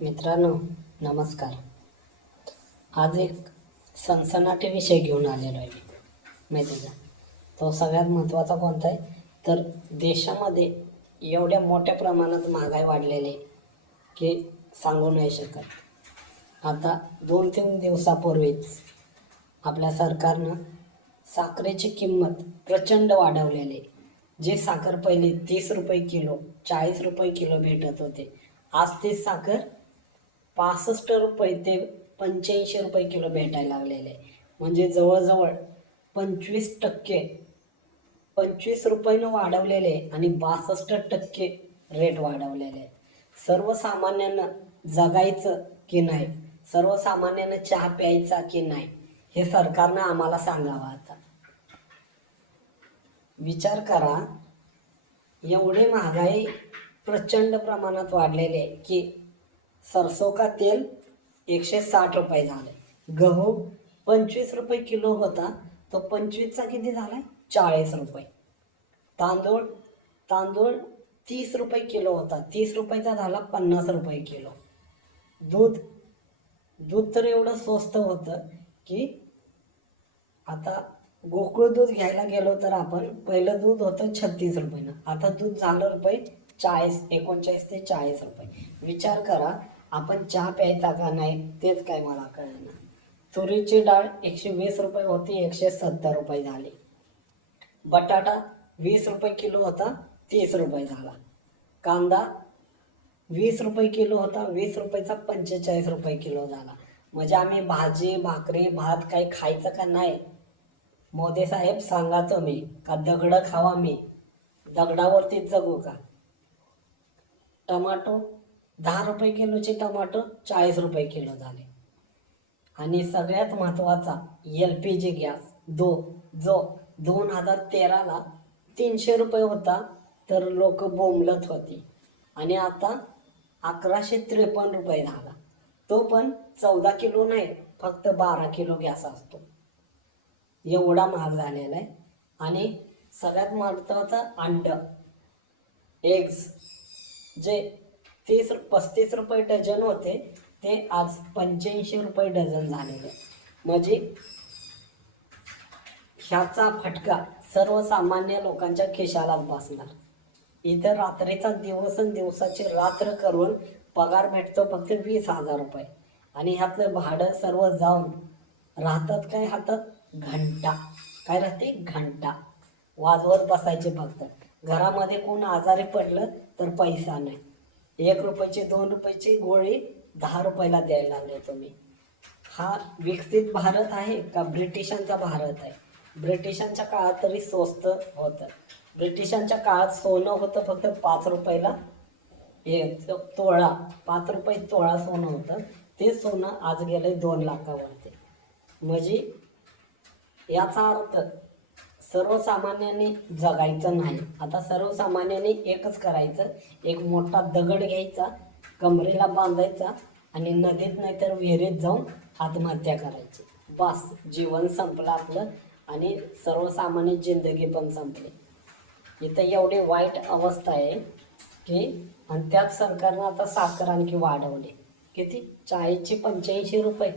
मित्रांनो, नमस्कार. आज एक सनसनाटी विषय घेऊन आलेलो आहे मी, माहिती आहे का? तो सगळ्यात महत्त्वाचा कोणता आहे तर देशामध्ये एवढ्या मोठ्या प्रमाणात महागाई वाढलेली आहे की सांगू नाही शकत. आता 2-3 दिवसापूर्वीच आपल्या सरकारनं साखरेची किंमत प्रचंड वाढवलेली आहे. जी साखर पहिले 30 रुपये किलो, 40 रुपये किलो भेटत होते, आज ती साखर 65 रुपये ते 85 रुपये किलो भेटायला लागलेले आहे. म्हणजे जवळजवळ 25% 25 रुपयानं वाढवलेले आहे आणि 62% रेट वाढवलेले आहेत. सर्वसामान्यांना जगायचं की नाही, सर्वसामान्यांना चहा प्यायचा की नाही, हे सरकारनं आम्हाला सांगावं. आता विचार करा, एवढी महागाई प्रचंड प्रमाणात वाढलेली आहे की सरसों का तेल 160 रुपये झाले. गहू 25 रुपये किलो होता, तो 25चा किती झाला 40 रुपये. तांदूळ तांदूळ 30 रुपये किलो होता, 30 रुपयाचा झाला 50 रुपये किलो. दूध दूध तर एवढं स्वस्त होतं की आता गोकुळ दूध घ्यायला गेलो तर आपण पहिलं दूध होतं 36 रुपयानं, आता दूध झालं रुपये 39 ते 40 रुपये. विचार करा, आपण चहा प्यायचा का नाही तेच काय मला कळेना. तुरीची डाळ 120 रुपये होती, 170 रुपये झाली. बटाटा 20 रुपये किलो होता, 30 रुपये झाला. कांदा 20 रुपये किलो होता, 20 रुपयाचा 45 रुपये किलो झाला. म्हणजे आम्ही भाजी भाकरी भात काही खायचं का नाही? मोदी साहेब सांगा तुम्ही, का दगडं खावा मी, दगडावरतीच जगू का? टमाटो 10 रुपये किलोचे टमाटो 40 रुपये किलो झाले. आणि सगळ्यात महत्त्वाचा LPG गॅस जो 2013ला 300 रुपये होता तर लोक बोंबलत होती, आणि आता 1153 रुपये झाला. तो पण 14 किलो नाही, फक्त 12 किलो गॅस असतो. एवढा महाग झालेला आहे. आणि सगळ्यात महत्त्वाचं अंड, एग्स, जे 35 रुपये डझन होते ते आज 85 रुपये डझन झालेले. म्हणजे ह्याचा फटका सर्वसामान्य लोकांच्या खिशालाच बसणार. इथं रात्रीचा दिवस आणि दिवसाची रात्र करून पगार भेटतो फक्त 20,000 रुपये, आणि ह्यातलं भाडं सर्व जाऊन राहतात काय हातात घंटा. काय राहते घंटा वाजवत बसायचे फक्त. घरामध्ये कोण आजारी पडलं तर पैसा नाही, 1 रुपयाची 2 रुपयाची गोळी 10 रुपयाला द्यायला लागले तुम्ही. हा विकसित भारत आहे का ब्रिटिशांचा भारत आहे? ब्रिटिशांच्या काळात तरी स्वस्त होतं. ब्रिटिशांच्या काळात सोनं होतं फक्त 5 रुपयाला तोळा, 5 रुपये तोळा सोनं होतं. ते सोनं आज गेलं 2 लाखावरती. म्हणजे याचा अर्थ सर्वसामान्यांनी जगायचं नाही. आता सर्वसामान्यांनी एकच करायचं, एक मोठा दगड घ्यायचा, कमरेला बांधायचा आणि नदीत नाही तर विहिरीत जाऊन आत्महत्या करायची. बस, जीवन संपलं आपलं आणि सर्वसामान्य जिंदगी पण संपली. इथं एवढी वाईट अवस्था आहे की, आणि त्यात सरकारनं आता साखर आणखी वाढवली. किती? चाळीसची 85 रुपये.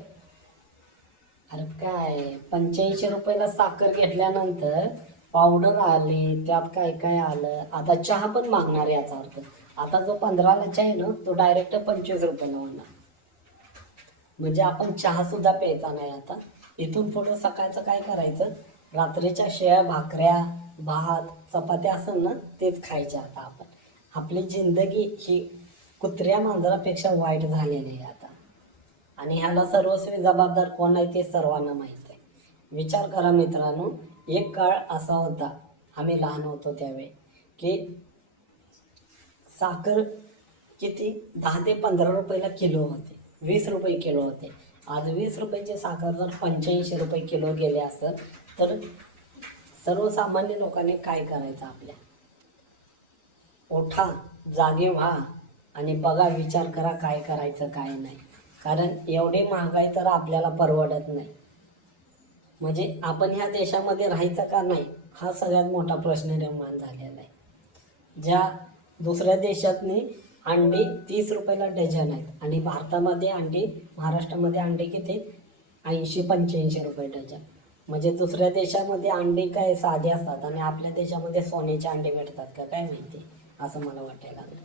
अरे काय, 85 रुपयाला साखर घेतल्यानंतर पावडर आली, त्यात काय काय आलं. आता चहा पण मागणार याचा अर्थ. आता जो 15ला चहा आहे ना, तो डायरेक्ट 25 रुपयाला होणार. म्हणजे आपण चहासुद्धा प्यायचा नाही आता. इथून पुढं सकाळचं काय करायचं, रात्रीच्या शेळ्या भाकऱ्या भात चपात्या असेल ना तेच खायचे आता आपण. आपली जिंदगी ही कुत्र्या मांजरापेक्षा वाईट झालेली आहे आता. आणि ह्याला सर्वस्वी जबाबदार कोण आहे ते सर्वांना माहीत आहे. विचार करा मित्रांनो, एक काळ असा होता, आम्ही लहान होतो त्यावेळी, की साखर किती 10 ते 15 रुपयाला किलो होते, 20 रुपये किलो होते. आज 20 रुपयाची साखर जर 85 रुपये किलो गेले असेल तर सर्वसामान्य लोकांनी काय करायचं आपल्या? उठा, जागे व्हा आणि बघा, विचार करा काय करायचं काय नाही. कारण एवढी महागाई तर आपल्याला परवडत नाही. म्हणजे आपण ह्या देशामध्ये राहायचं का नाही, हा सगळ्यात मोठा प्रश्न निर्माण झालेला आहे. ज्या दुसऱ्या देशातनी अंडी 30 रुपयाला डझन आहेत आणि भारतामध्ये अंडी, महाराष्ट्रामध्ये अंडी किती 80-85 रुपये डझन. म्हणजे दुसऱ्या देशामध्ये अंडी काय साधी असतात आणि आपल्या देशामध्ये सोन्याचे अंडे भेटतात का काय माहिती, असं मला वाटायला लागलं.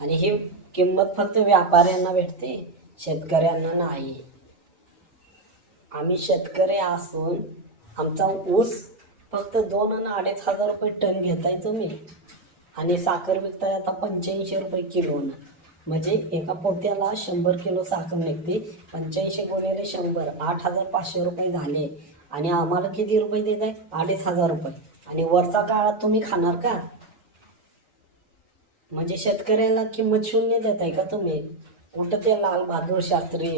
आणि ही किंमत फक्त व्यापाऱ्यांना भेटते, शेतकऱ्यांना नाही. आम्ही शेतकरी असून आमचा ऊस फक्त 2 आणि 2,500 रुपये टन घेताय तुम्ही आणि साखर विकताय आता 85 रुपये किलोनं. म्हणजे एका पोत्याला 100 किलो साखर निघते. 85 गुणिले 100 8,500 रुपये झाले आणि आम्हाला किती रुपये देत आहे 2,500 रुपये. आणि वरचा काळात तुम्ही खाणार का? म्हणजे शेतकऱ्याला किंमत शून्य देत आहे का तुम्ही? कुठं ते लाल बहादूर शास्त्री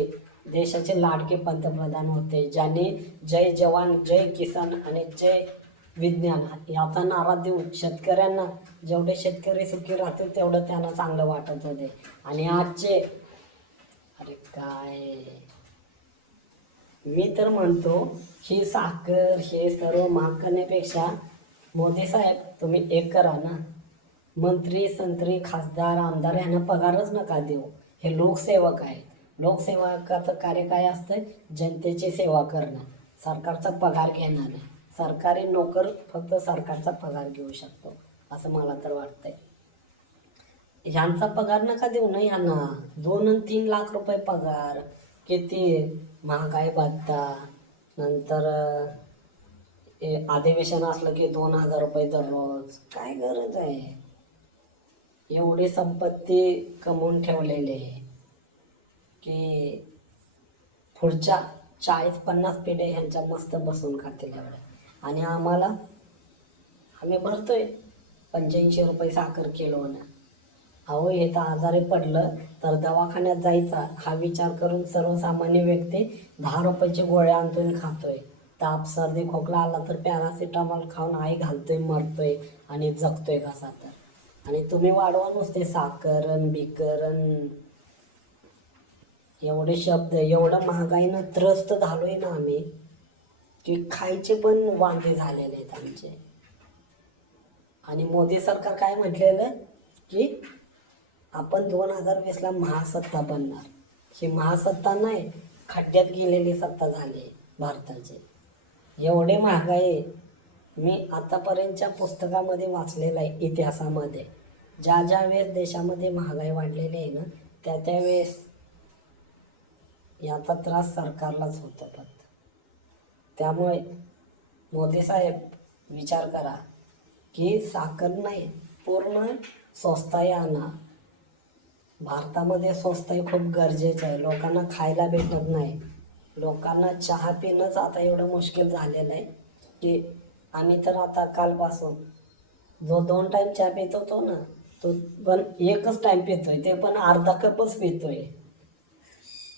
देशाचे लाडके पंतप्रधान होते, ज्याने जय जवान जय किसान आणि जय विज्ञान याचा नारा देऊन शेतकऱ्यांना, जेवढे शेतकरी सुखी राहतील तेवढं त्यांना चांगलं वाटत होते. आणि आजचे अरे काय, मी तर म्हणतो ही साखर हे सर्व महाग करण्यापेक्षा मोदी साहेब तुम्ही एक करा ना, मंत्री संत्री खासदार आमदार यांना पगारच नका देऊ. हे लोकसेवक आहेत. लोकसेवकाचं कार्य काय असतं? जनतेची सेवा करणं, सरकारचा पगार घेणं नाही. सरकारी नोकर फक्त सरकारचा पगार घेऊ शकतो असं मला तर वाटतंय. ह्यांचा पगार नका देऊ ना यांना. 2 आणि 3 लाख रुपये पगार, किती महागाई भत्ता, नंतर अधिवेशन असलं की 2,000 रुपये दररोज. काय गरज आहे? एवढी संपत्ती कमवून ठेवलेली आहे की पुढच्या 40-50 पिढ्या ह्यांच्या मस्त बसून खातील एवढ्या. आणि आम्ही भरतोय 85 रुपये साखर किलोनं. अहो हे तर आजारी पडलं तर दवाखान्यात जायचा हा विचार करून सर्वसामान्य व्यक्ती 10 रुपयाची गोळ्या आणतोय खातोय. ताप सर्दी खोकला आला तर पॅरासिटामॉल खाऊन आई घालतोय, मरतोय आणि जगतोय कसा तर. आणि तुम्ही वाढवा नुसते साखरण बिकरण एवढे शब्द. एवढं महागाईनं त्रस्त झालोय ना आम्ही की खायचे पण वांदे झालेले आहेत आमचे. आणि मोदी सरकार काय म्हटलेलं की आपण 2020ला महासत्ता बनणार. ही महासत्ता नाही, खड्ड्यात गेलेली सत्ता झाली भारताची. एवढे महागाई मी आतापर्यंतच्या पुस्तकामध्ये वाचलेलं आहे, इतिहासामध्ये. ज्या ज्या वेळेस देशामध्ये महागाई वाढलेली आहे ना त्यावेळेस याचा त्रास सरकारलाच होतो फक्त. त्यामुळे मोदी साहेब विचार करा की साखर नाही, पूर्ण स्वस्ताई आणा. भारतामध्ये स्वस्ताई खूप गरजेचं आहे. लोकांना खायला भेटत नाही. लोकांना चहा पिणंच आता एवढं मुश्किल झालेलं आहे की आम्ही तर आता कालपासून जो 2 टाईम चहा पित होतो ना तो पण 1च टाईम पितोय, ते पण अर्धा कपच पितोय.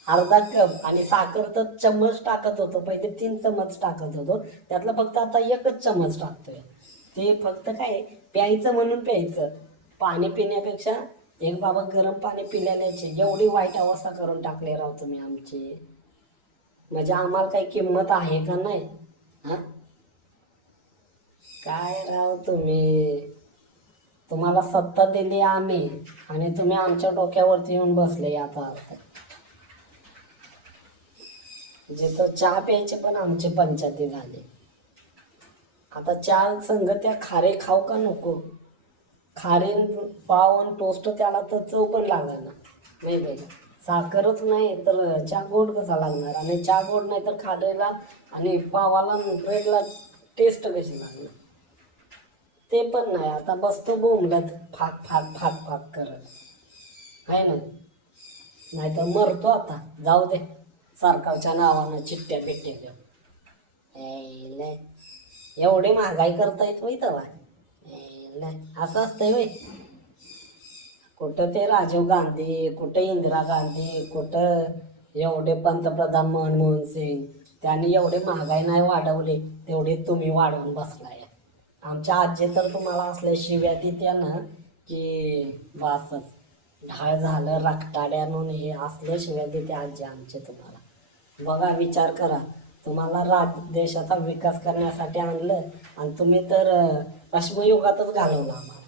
अर्धा कप. आणि साखर तर चम्मच टाकत होतो पहिले, 3 चम्मच टाकत होतो, त्यातलं फक्त आता 1च चम्मच टाकतोय. ते फक्त काय प्यायचं म्हणून प्यायचं. पाणी पिण्यापेक्षा एक बाबा गरम पाणी पिल्याची एवढी वाईट अवस्था करून टाकली राव तुम्ही आमची. म्हणजे आम्हाला काही किंमत आहे का नाही? हां काय राव तुम्ही, तुम्हाला सत्ता दिली आम्ही आणि तुम्ही आमच्या डोक्यावरती येऊन बसले. आता जिथं चहा प्यायचे पण आमची पंचायती झाली. आता चहा संग त्या खारे खाऊ का नको? खारे पाव आणि टोस्ट त्याला तर चव पण लागणार नाही का? साखरच नाही तर चहा गोड कसा लागणार? आणि चहा गोड नाही तर खारेला आणि पावाला ब्रेडला टेस्ट कशी लागणार? ते पण नाही. आता बसतो बोंबलत फाक फाक फाक फाक करत आहे ना. नाही तर मरतो आता. जाऊ दे सरकारच्या नावानं चिठ्ठ्या बिट्ट्या घेऊन. एवढी महागाई करतायत होय तेव्हा असं असतंय होय? कुठं ते राजीव गांधी, कुठं इंदिरा गांधी, कुठं एवढे पंतप्रधान मनमोहन सिंग, त्यांनी एवढे महागाई नाही वाढवली तेवढी तुम्ही वाढवून बसलाय. आमच्या आजी तर तुम्हाला असल्या शिव्या देत्या ना की बासच ढाळ झालं रक्ताड्यानं, हे असलं शिव्या देते आजी आमचे तुम्हाला. बघा विचार करा, तुम्हाला देशाचा विकास करण्यासाठी आणलं आणि तुम्ही तर अश्मयुगातच घालवला आम्हाला.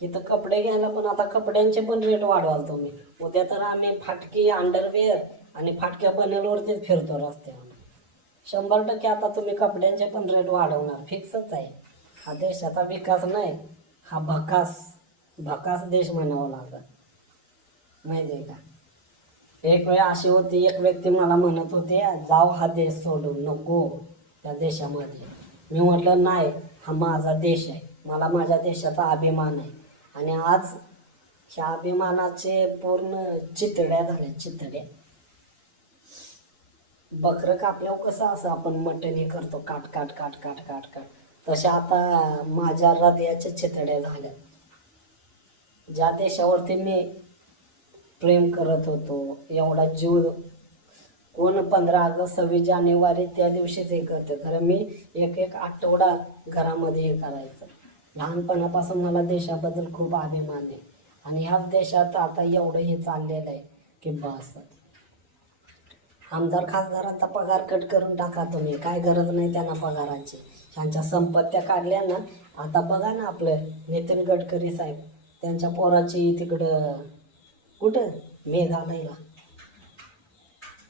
इथं कपडे घ्यायला पण आता कपड्यांचे पण रेट वाढवाल तुम्ही. उद्या तर आम्ही फाटकी अंडरवेअर आणि फाटक्या बनेलवरतीच फिरतो रस्त्यावर. 100% आता तुम्ही कपड्यांचे पण रेट वाढवणार, फिक्सच आहे. हा देशाचा विकास नाही, हा भकास देश म्हणावा लागला, माहिती आहे का. एक वेळ अशी होती, एक व्यक्ती मला म्हणत होते जाऊ हा देश सोडून, नको त्या देशामध्ये. मी म्हटलं नाही, हा माझा देश आहे, मला माझ्या देशाचा अभिमान आहे. आणि आज ह्या अभिमानाचे पूर्ण चितड्या झाल्या, चितड्या. बकरं कापल्यावर कसं असं आपण मटण हे करतो, काट काट काट काट काट काट, तशा आता माझ्या हृदयाच्या चितड्या झाल्या. ज्या देशावरती मी प्रेम करत होतो, एवढा जीव, कोण 15 ऑगस्ट 26 जानेवारी त्या दिवशीच हे करते, खरं मी एक आठवडा घरामध्ये हे करायचं. लहानपणापासून मला देशाबद्दल खूप अभिमान आहे. आणि ह्याच देशात आता एवढं हे चाललेलं आहे की बस. आमदार खासदारांचा पगार कट करून टाका तुम्ही, काय गरज नाही त्यांना पगारांची. त्यांच्या संपत्त्या काढल्या ना. आता बघा ना आपलं नितीन गडकरी साहेब, त्यांच्या पोराची तिकडं कुठं मेघालयला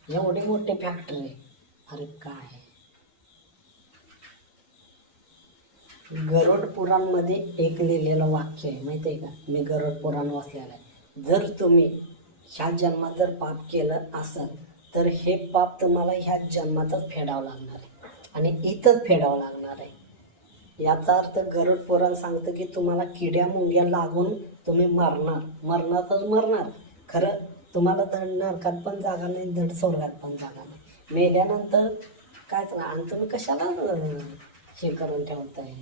एवढी मोठी फॅक्टरी आहे. अरे काय, गरुड पुराणमध्ये एक लिहिलेलं वाक्य आहे, माहिती आहे का. मी गरुड पुराण वाचलेलं आहे. जर तुम्ही ह्या जन्मात जर पाप केलं असेल तर हे पाप तुम्हाला ह्या जन्मातच फेडावं लागणार आहे आणि इथंच फेडावं लागणार आहे. याचा अर्थ गरुड पुराण सांगतं की तुम्हाला किड्या मुंग्या लागून तुम्ही मरणारच मरणार. खरं तुम्हाला धड नरकात पण जागा नाही, धड स्वर्गात पण जागा नाही. मेल्यानंतर कायच नाही. आणि तुम्ही कशाला हे करून ठेवताय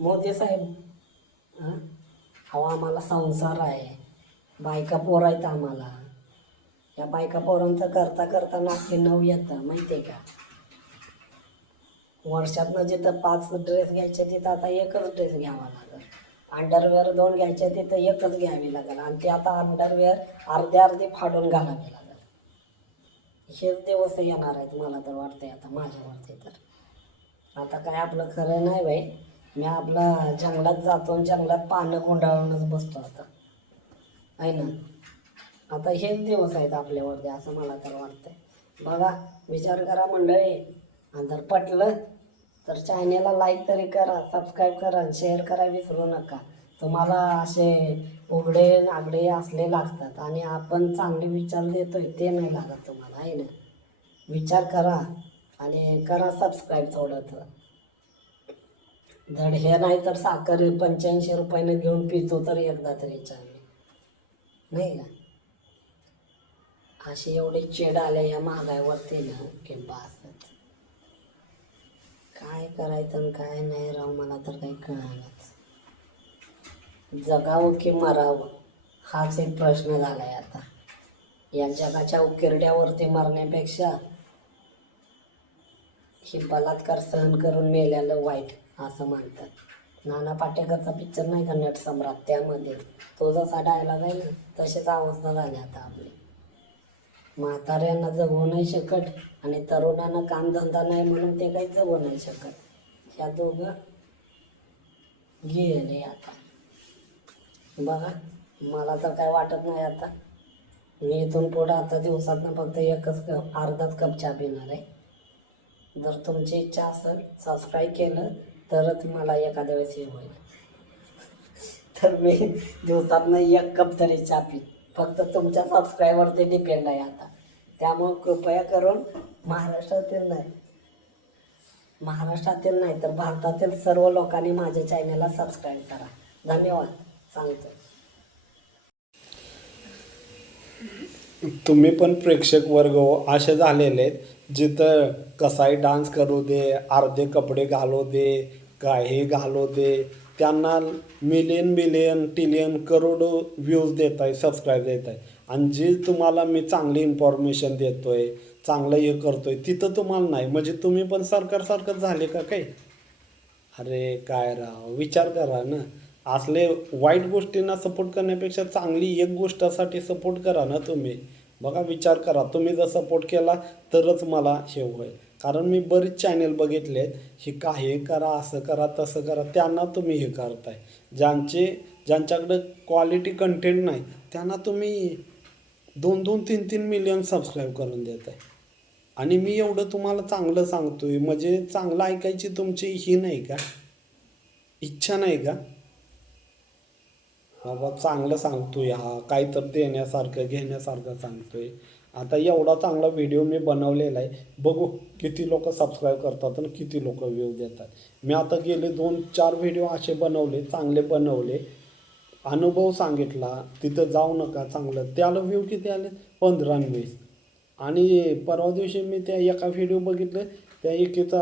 मोदी साहेब. अहो आम्हाला संसार आहे, बायका पोर आहेत आम्हाला. या बायका पोरांचं करता करता नाकी 9 येतं, माहिती आहे का. वर्षातनं जिथं 5 ड्रेस घ्यायचे तिथं आता एकच ड्रेस घ्यावा लागेल. अंडरवेअर 2 घ्यायचे तिथं एकच घ्यावी लागेल. आणि ते आता अंडरवेअर अर्धे फाडून घालावे लागेल. हेच दिवस येणार आहेत मला तर वाटतंय आता माझ्यावरती तर. आता काय आपलं खरं नाही बाई. मी आपला जंगलात जातो, जंगलात पानं गुंडाळूनच बसतो आता, आहे ना. आता हेच दिवस आहेत आपल्यावरती असं मला तर वाटतंय. बघा, विचार करा मंडळी. आणि जर पटलं तर चॅनेलला लाईक तरी करा, सबस्क्राईब करा, शेअर करा विसरू नका. तुम्हाला असे उघडे नागडे असले लागतात आणि आपण चांगले विचार देतोय ते नाही लागत तुम्हाला, आहे ना. विचार करा आणि करा सबस्क्राईब थोडं. धड हे नाही तर साखर 85 रुपयानं घेऊन पितो तर एकदा तरी चहा, नाही का. अशी एवढी चेड आल्या या महागाईवरती ना की बासच. काय करायचं आणि काय नाही राव, मला तर काही कळेनाच. जगावं की मरावं हाच एक प्रश्न झालाय आता. या जगाच्या उकिरड्यावरती मरण्यापेक्षा ही बलात्कार सहन करून मेल्यालं वाईट असं म्हणतात. नाना पाटेकरचा पिक्चर नाही का नटसम्राट, त्यामध्ये तो जसा डायलॉग आहे ना तशीच अवस्था झाली आता आपली. म्हाताऱ्यांना जगवू नाही शकत आणि तरुणांना कामधंदा नाही म्हणून ते काही जगू नाही शकत. ह्या दोघं गेले आता. बघा, मला तर काय वाटत नाही आता. मी इथून पुढं आता दिवसातनं फक्त अर्धाच कप चहा पिणार आहे. जर तुमची इच्छा असेल सबस्क्राईब केलं तरच मला एखाद्या वेळेस हे होईल. तर मी दिवसातनं 1 कप तरी चहा पीन. फक्त तुमच्या सबस्क्राईबवरती डिपेंड आहे आता. त्यामुळं कृपया करून महाराष्ट्रातील नाही तर भारतातील सर्व लोकांनी माझ्या चॅनलला सबस्क्राईब करा. धन्यवाद सांगतो. तुम्ही पण प्रेक्षक वर्ग असे झालेले आहेत जिथं कसाही डान्स करू दे, अर्धे कपडे घालू दे, काही घालू दे, त्यांना मिलियन टिलियन करोडो व्ह्यूज देत आहे, सबस्क्राईब देत आहे. आणि जे तुम्हाला मी चांगली इन्फॉर्मेशन देतो आहे, चांगलं हे करतो आहे, तिथं तुम्हाला नाही. म्हणजे तुम्ही पण सरकारसारखंच झाले का काही. अरे काय राव, विचार करा ना. असले वाईट गोष्टींना सपोर्ट करण्यापेक्षा चांगली एक गोष्टासाठी सपोर्ट करा ना तुम्ही. बघा, विचार करा. तुम्ही जर सपोर्ट केला तरच मला हे होईल. कारण मी बरीच चॅनेल बघितले आहेत, हे का हे करा, असं करा, तसं करा, त्यांना तुम्ही हे करताय. ज्यांचे ज्यांच्याकडे क्वालिटी कंटेंट नाही त्यांना तुम्ही 2-2, 3-3 मिलियन सबस्क्राईब करून देत आहे. आणि मी एवढं तुम्हाला चांगलं सांगतोय म्हणजे चांगलं ऐकायची तुमची ही नाही का, इच्छा नाही का? बाबा चांगलं सांगतोय, हा काहीतरी देण्यासारखं घेण्यासारखं सांगतोय. आता एवढा चांगला व्हिडिओ मी बनवलेला आहे, बघू किती लोक सबस्क्राईब करतात आणि किती लोक व्ह्यू देतात. मी आता गेले 2-4 व्हिडिओ असे बनवले, चांगले बनवले, अनुभव सांगितला, तिथं जाऊ नका चांगलं. त्याला व्ह्यू किती आले? 15-20. आणि परवा दिवशी मी त्या एका व्हिडिओ बघितलं, त्या एकीचा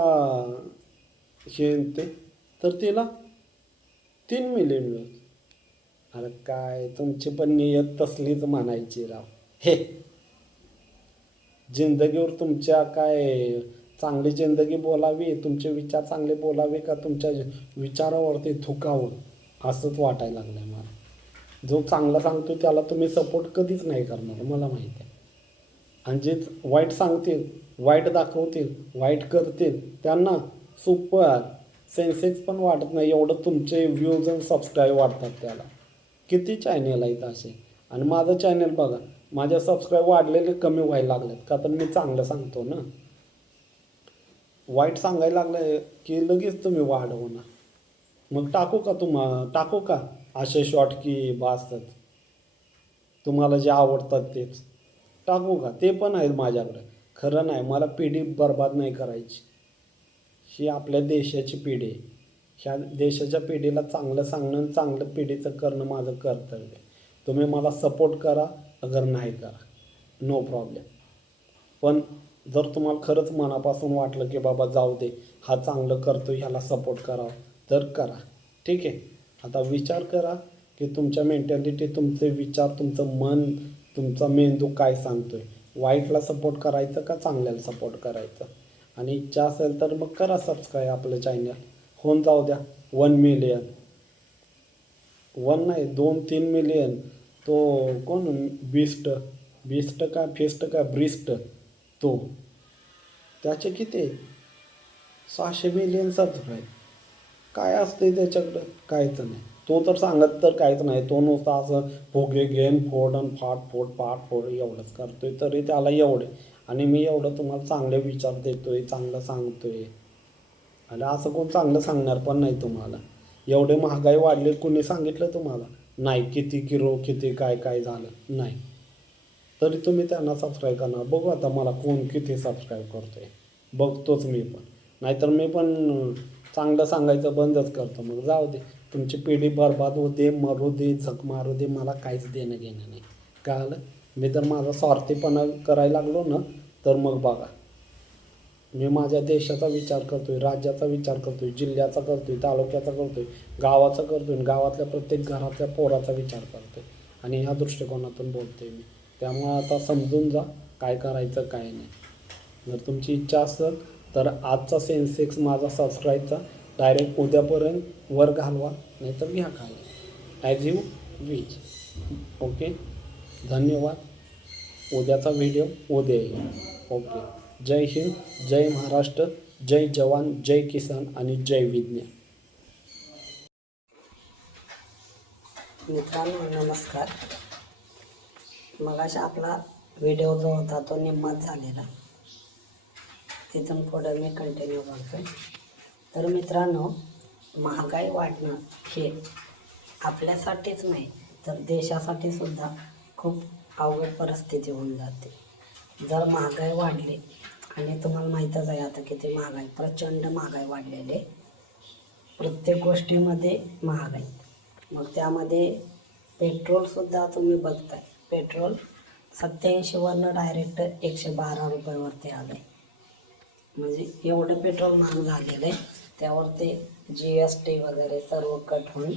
हे ते, तर तिला 3 मिलियन व्ह्यूज. अरे काय तुमची पण नियत तसलीच म्हणायची राव. हे जिंदगीवर तुमच्या काय चांगली जिंदगी बोलावी, तुमचे विचार चांगले बोलावे का तुमच्या विचारावरती थुकावं असंच वाटायला लागलं आहे मला. जो चांगला सांगतो त्याला तुम्ही सपोर्ट कधीच नाही करणार, मला माहीत आहे. आणि जे वाईट सांगतील, वाईट दाखवतील, वाईट करतील त्यांना सुपर सेन्सेस पण वाटत नाही एवढं तुमचे व्ह्यूज आणि सबस्क्राईब वाढतात त्याला. किती चॅनल आहेत असे. आणि माझं चॅनल बघा, माझ्या सबस्क्राईब वाढलेले कमी व्हायला लागलेत का तर मी चांगलं सांगतो ना. वाईट सांगायला लागलं की लगेच तुम्ही वाढवणार. मग टाकू का असे शॉर्ट की बासच तुम्हाला जे आवडतात तेच टाकू का? ते पण आहेत माझ्याकडे. खरं नाही, मला पिढी बर्बाद नाही करायची. ही आपल्या देशाची पिढी आहे. ह्या देशाच्या पिढीला चांगलं सांगणं, चांगलं पिढीचं करणं माझं कर्तव्य आहे. तुम्ही मला सपोर्ट करा, अगर नाही करा, नो प्रॉब्लेम. पण जर तुम्हाला खरंच मनापासून वाटलं की बाबा जाऊ दे, हा चांगलं करतो, ह्याला सपोर्ट करावा, तर करा. ठीक आहे. आता विचार करा की तुमच्या मेंटॅलिटी, तुमचे विचार, तुमचं मन, तुमचा मेंदू काय सांगतोय. वाईटला सपोर्ट करायचं का चांगल्याला सपोर्ट करायचं. आणि इच्छा असेल तर मग करा सबस्क्राईब आपलं चॅनल. होऊन जाऊ द्या 1 मिलियन. 1 नाही 2-3 मिलियन. तो कोण बिस्ट का फिस्ट का ब्रिस्ट, तो त्याचे किती 600 मिलियन सबस्क्राईब. काय असते त्याच्याकडं? काहीच नाही. तो तर सांगत तर काहीच नाही. तो नुसता असं फुगे घेन फोड आणि पाठ फोड एवढंच करतोय, तरी त्याला एवढे. आणि मी एवढं तुम्हाला चांगले विचार देतोय, चांगलं सांगतोय. आणि असं कोण चांगलं सांगणार पण नाही तुम्हाला. एवढे महागाई वाढली कुणी सांगितलं तुम्हाला? नाही. किती किलो किती काय काय झालं नाही, तरी तुम्ही त्यांना सबस्क्राईब करणार. बघू आता मला कोण किती सबस्क्राईब करतोय, बघतोच मी पण. नाहीतर मी पण चांगलं सांगायचं बंदच करतो. मग जाऊ दे, तुमची पिढी बरबाद होते, मरू दे, झक मारू दे, मला काहीच देणं घेणं नाही. कळलं? मी जर माझा स्वार्थीपणा करायला लागलो ना, तर मग बघा, मी माझ्या देशाचा विचार करतोय, राज्याचा विचार करतोय, जिल्ह्याचा करतोय, तालुक्याचा करतोय, गावाचा करतोय, गावातल्या प्रत्येक घरातल्या पोराचा विचार करतोय. आणि ह्या दृष्टिकोनातून बोलतोय मी. त्यामुळं आता समजून जा काय करायचं काय नाही. जर तुमची इच्छा असेल तर आजचा सेन्सेक्स माझा सबस्क्राईबचा डायरेक्ट उद्यापर्यंत वर घालवा, नाहीतर घ्या खाली, ॲज यू विच. ओके, धन्यवाद. उद्याचा व्हिडिओ उद्या येईल. ओके. जय हिंद, जय महाराष्ट्र, जय जवान, जय किसान आणि जय विज्ञान. मित्रांनो नमस्कार. मगाशी आपला व्हिडिओ जो होता तो निम्माच झालेला, तिथून पुढे मी कंटिन्यू करतोय. तर मित्रांनो, महागाई वाढणं हे आपल्यासाठीच नाही तर देशासाठी सुद्धा खूप अवघड परिस्थिती होऊन जाते. जर महागाई वाढली, आणि तुम्हाला माहीतच आहे आता किती महागाई, प्रचंड महागाई वाढलेली आहे. प्रत्येक गोष्टीमध्ये महागाई. मग त्यामध्ये पेट्रोलसुद्धा तुम्ही बघताय, पेट्रोल 87वरनं डायरेक्ट 112 रुपयावरती आलं आहे. म्हणजे एवढं पेट्रोल महाग झालेलं आहे. त्यावरती GST वगैरे सर्व कट होऊन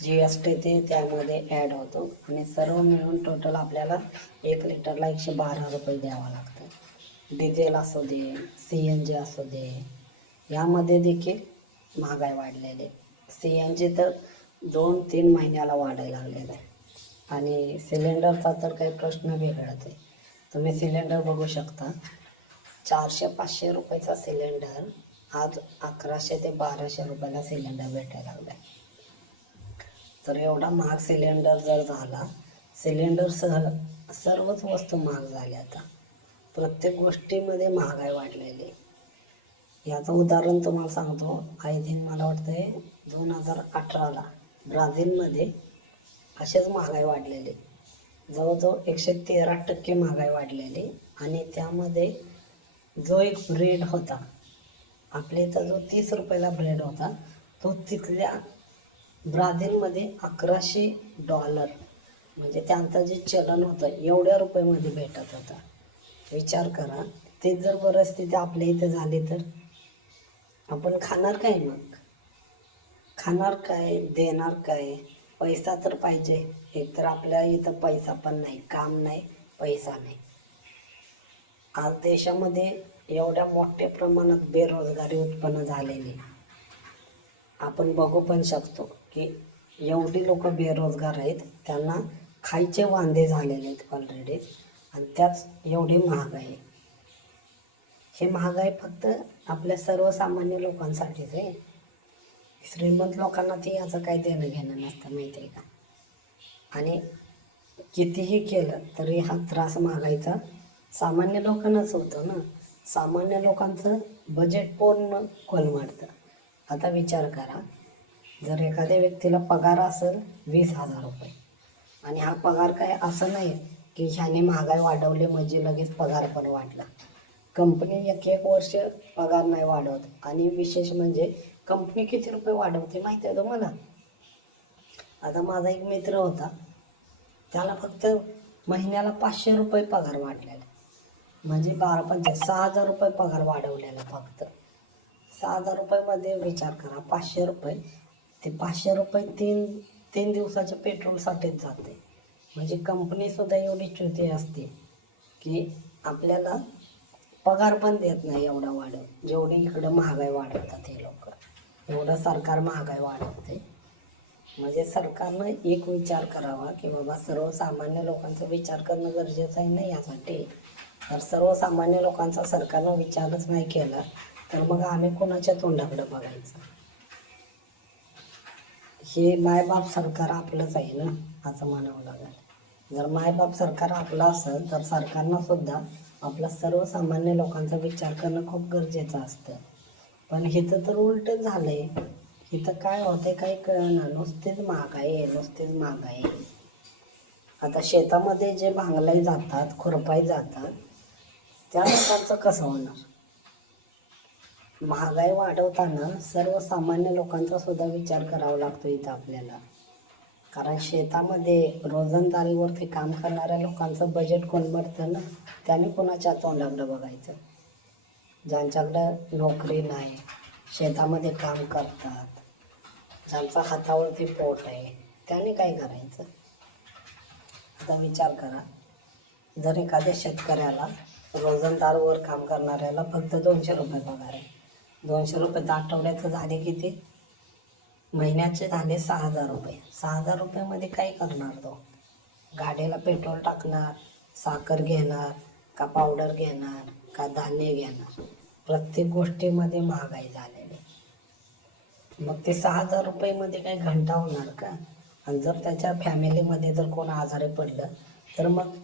GST ते त्यामध्ये ॲड होतो आणि सर्व मिळून टोटल आपल्याला 1 लिटरला 112 रुपये द्यावा लागतं. डिझेल असू दे, CNG असू दे, यामध्ये देखील महागाई वाढलेली आहे. CNG तर 2-3 महिन्याला वाढायला लागलेलं आहे. आणि सिलेंडरचा तर काही प्रश्न वेगळाच आहे. तुम्ही सिलेंडर बघू शकता, 400-500 रुपयाचा सिलेंडर आज 1100 ते 1200 रुपयाला सिलेंडर भेटायला लागला आहे. तर एवढा महाग सिलेंडर जर झाला, सिलेंडरसह सर्वच वस्तू महाग झाल्या. आता प्रत्येक गोष्टीमध्ये महागाई वाढलेली आहे. याचं उदाहरण तुम्हाला सांगतो. आय थिंक मला वाटतंय 2018ला ब्राझीलमध्ये असेच महागाई वाढलेली, जवळजवळ 113% महागाई वाढलेली. आणि त्यामध्ये जो एक ब्रेड होता, आपल्या इथं जो 30 रुपयाला ब्रेड होता, तो तिथल्या ब्राझीलमध्ये $1100, म्हणजे त्यांचं जे चलन होतं एवढ्या रुपयामध्ये भेटत होता. विचार करा, ते जर परिस्थिती आपल्या इथं झाली तर आपण खाणार काय? मग खाणार काय, देणार काय? पैसा तर पाहिजे. एक तर आपल्या इथं पैसा पण नाही, काम नाही, पैसा नाही. आज देशामध्ये एवढ्या मोठ्या प्रमाणात बेरोजगारी उत्पन्न झालेली, आपण बघू पण शकतो की एवढी लोक बेरोजगार आहेत, त्यांना खायचे वांदे झालेले आहेत ऑलरेडी. आणि त्याच एवढी महागाई. हे महागाई फक्त आपल्या सर्वसामान्य लोकांसाठीच आहे. श्रीमंत लोकांना ती याचं काही देणं घेणं नसतं, माहिती आहे का? आणि कितीही केलं तरी हा त्रास महागाईचा सामान्य लोकांनाच होतं ना. सामान्य लोकांचं बजेट पूर्ण कोलमडतं. आता विचार करा, जर एखाद्या व्यक्तीला पगार असेल 20,000 रुपये, आणि हा पगार काय असं नाही की ह्याने महागाई वाढवली म्हणजे लगेच पगार पण वाढला. कंपनी एक वर्ष पगार नाही वाढवत. आणि विशेष म्हणजे कंपनी किती रुपये वाढवते माहिती आहे तुम्हाला? आता माझा एक मित्र होता, त्याला फक्त महिन्याला 500 रुपये पगार वाढलेला, म्हणजे 6,000 रुपये पगार वाढवलेला. फक्त 6,000 रुपयामध्ये विचार करा, 500 रुपये, ते 500 रुपये तीन दिवसाच्या पेट्रोलसाठीच जाते. म्हणजे कंपनीसुद्धा एवढी चुती असते की आपल्याला पगार पण देत नाही एवढा वाढव, जेवढी इकडं महागाई वाढवतात हे लोक. एवढं सरकार महागाई वाढवते. म्हणजे सरकारनं एक विचार करावा की बाबा सर्वसामान्य लोकांचा विचार करणं गरजेचं आहे ना यासाठी. तर सर्वसामान्य लोकांचा सरकारनं विचारच नाही केला तर मग आम्ही कोणाच्या तोंडाकडे बघायचं? हे मायबाप सरकार आपलंच आहे ना, असं म्हणावं लागेल. जर मायबाप सरकार आपलं असेल तर सरकारनं सुद्धा आपला सर्वसामान्य लोकांचा विचार करणं खूप गरजेचं असतं. पण इथं तर उलटच झालं आहे. इथं काय होतंय काही कळना, नुसतीच महागाई आहे, नुसतीच महागाई. आता शेतामध्ये जे भांगलाई जातात, खुरपाई जातात, त्या लोकांचं कसं होणार? महागाई वाढवताना सर्वसामान्य लोकांचा सुद्धा विचार करावा लागतो इथं आपल्याला. कारण शेतामध्ये रोजंदारीवरती काम करणाऱ्या लोकांचं बजेट कोलमडतं ना. त्याने कोणाच्या तोंडाकडं बघायचं? ज्यांच्याकडं नोकरी नाही, शेतामध्ये काम करतात, ज्यांचा हातावरती पोट आहे, त्याने काय करायचं? आता विचार करा, जर एखाद्या शेतकऱ्याला रोजंदारीवर काम करणाऱ्याला फक्त 200 रुपये पगार आहे, 200 रुपये तर आठवड्याचं झाले किती? महिन्याचे झाले 6,000 रुपये. 6,000 रुपयामध्ये काय करणार तो? गाडीला पेट्रोल टाकणार, साखर घेणार का पावडर घेणार का धान्य घेणार? प्रत्येक गोष्टीमध्ये महागाई झालेली. मग ते 6,000 रुपयेमध्ये काही घंटा होणार का? आणि जर त्याच्या फॅमिलीमध्ये जर कोण आजारी पडलं तर मग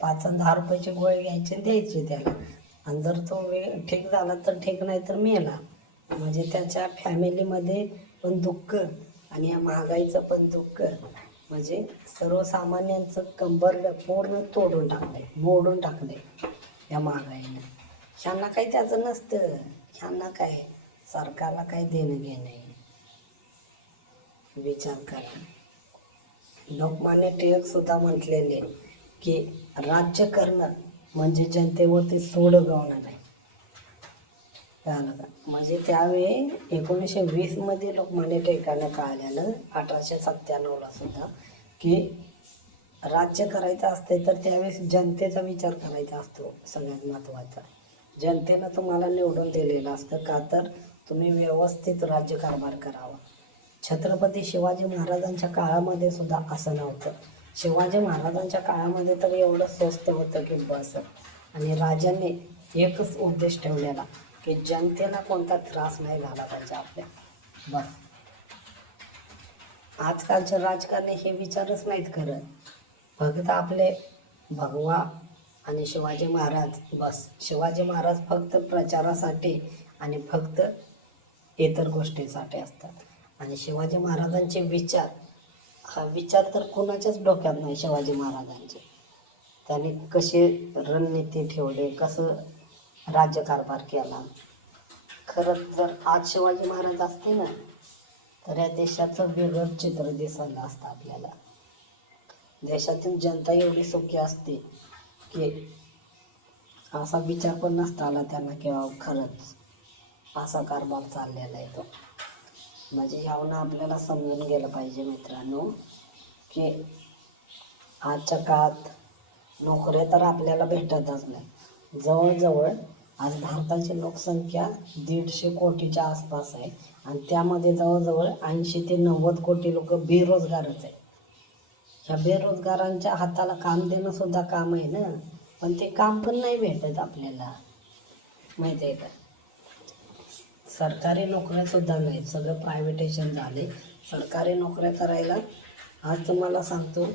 5 आणि 10 रुपयाचे गोळे घ्यायचे द्यायचे त्याला. आणि जर तो ठीक झाला तर ठीक, नाही तर मेला. म्हणजे त्याच्या फॅमिलीमध्ये पण दुःख आणि या महागाईचं पण दुःख. म्हणजे सर्वसामान्यांचं कंबर पूर्ण तोडून टाकलंय, मोडून टाकलंय या महागाईनं. ह्यांना काही त्याचं नसतं. ह्यांना काय, सरकारला काही देणं घेणं नाही. विचार करा, लोकमान्य टिळक सुद्धा म्हटलेले की राज्य करणं म्हणजे जनतेवरती सोड गावणं नाही. कळलं का? म्हणजे त्यावेळी 1920मध्ये लोकमान्य टिळकांना कळालेलं, 1897ला सुद्धा, की राज्य करायचं असते तर त्यावेळेस जनतेचा विचार करायचा असतो सगळ्यात महत्त्वाचा. जनतेनं तुम्हाला निवडून दिलेलं असतं का तर तुम्ही व्यवस्थित राज्यकारभार करावा. छत्रपती शिवाजी महाराजांच्या काळामध्ये सुद्धा असं नव्हतं. शिवाजी महाराजांच्या काळामध्ये तर एवढं स्वस्त होतं की बस. आणि राजांनी एकच उद्देश ठेवलेला की जनतेला कोणता त्रास नाही झाला पाहिजे आपल्या, बस. आजकालचे राजकारणी हे विचारच नाहीत करत. फक्त आपले भगवा आणि शिवाजी महाराज, बस. शिवाजी महाराज फक्त प्रचारासाठी आणि फक्त इतर गोष्टीसाठी असतात. आणि शिवाजी महाराजांचे विचार, हा विचार तर कोणाच्याच डोक्यात नाही शिवाजी महाराजांचे. त्यांनी कसे रणनीती ठेवले, कसं राज्यकारभार केला. खरंच जर आज शिवाजी महाराज असते ना, तर या देशाचं वेगळंच चित्र दिसायला असतं आपल्याला. देशातील जनता एवढी सुखी असते की असा विचार पण नसता आला त्यांना किंवा खरंच असा कारभार चाललेला आहे तो. म्हणजे यावनं आपल्याला समजून गेलं पाहिजे मित्रांनो की आजच्या काळात नोकऱ्या तर आपल्याला भेटतच नाही. जवळजवळ आज भारताची लोकसंख्या 150 कोटीच्या आसपास आहे आणि त्यामध्ये जवळजवळ 80 ते 90 कोटी लोक बेरोजगारच आहे. ह्या बेरोजगारांच्या हाताला काम देणं सुद्धा काम आहे ना, पण ते काम पण नाही भेटत आपल्याला, माहिती आहे का. सरकारी नोकऱ्या सुद्धा नाहीत, सगळं प्रायव्हेटेशन झाले. सरकारी नोकऱ्या करायला आज तुम्हाला सांगतो,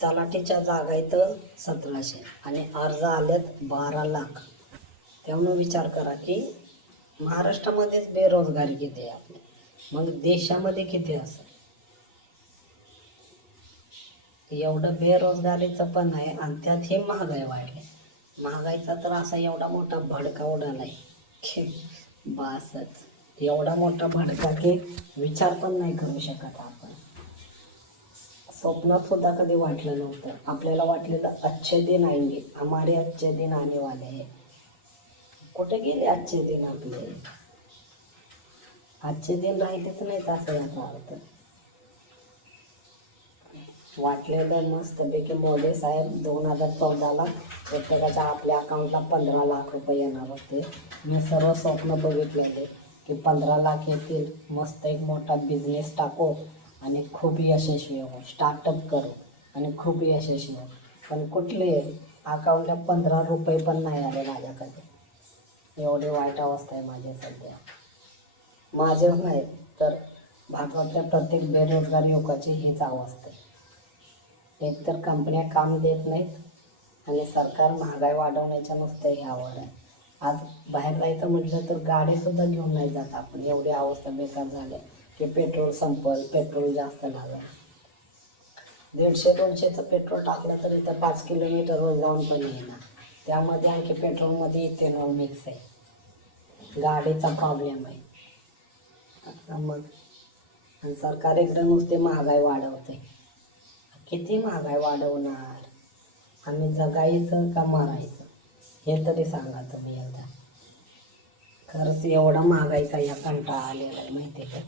तलाठीच्या जागा आहेत 1700 आणि अर्ज आलेत 12 लाख. त्यामुळे विचार करा की महाराष्ट्रामध्येच बेरोजगारी किती आहे आपली, मग देशामध्ये किती असेल. एवढं बेरोजगारीचं पण आहे आणि त्यात हे महागाई वाढली. महागाईचा तर असा एवढा मोठा भडका उडालाय की बासच. एवढा मोठा भडका की विचार पण नाही करू शकत आपण. स्वप्नात सुद्धा कधी वाटलं नव्हतं. आपल्याला वाटलेलं अच्छे दिन आएंगे, हमारे अच्छे दिन आने वाले हैं. कुठे गेले आजचे दिन आपले. आजचे दिन राहिलेच नाहीत असं याचा अर्थ. वाटलेलं मस्तपैकी मोदी साहेब 2014ला प्रत्येकाच्या आपल्या अकाउंटला 15 लाख रुपये येणार होते. मी सर्व स्वप्न बघितलेले की 15 लाख येतील, मस्त एक मोठा बिझनेस टाकू आणि खूप यशस्वी होऊ, स्टार्टअप करू आणि खूप यशस्वी होऊ. पण कुठले अकाउंटला 15 रुपये पण नाही आले माझ्याकडे. एवढी वाईट अवस्था आहे माझी सध्या. माझेच नाही तर भारतातल्या प्रत्येक बेरोजगार युवकाची हीच अवस्था आहे. एकतर कंपन्या काम देत नाहीत आणि सरकार महागाई वाढवण्याच्या नुसत्या ह्यावर आहे. आज बाहेर जायचं म्हटलं तर गाडीसुद्धा घेऊन नाही जात आपण. एवढी अवस्था बेकार झाली की पेट्रोल संपल, पेट्रोल जास्त लागलं. 150-200चं पेट्रोल टाकलं तर इथं 5 किलोमीटरवर जाऊन पण येणार. त्यामध्ये आणखी पेट्रोलमध्ये इथेनॉल मिक्स आहे. गाडीचा प्रॉब्लेम आहे. आता मग आणि सरकार इकडे नुसते महागाई वाढवते. किती महागाई वाढवणार. आम्ही जगायचं का मारायचं हे तरी सांगा तुम्ही एकदा. खरंच एवढा महागाईचा या कंटाळा आलेला आहे माहिती आहे का.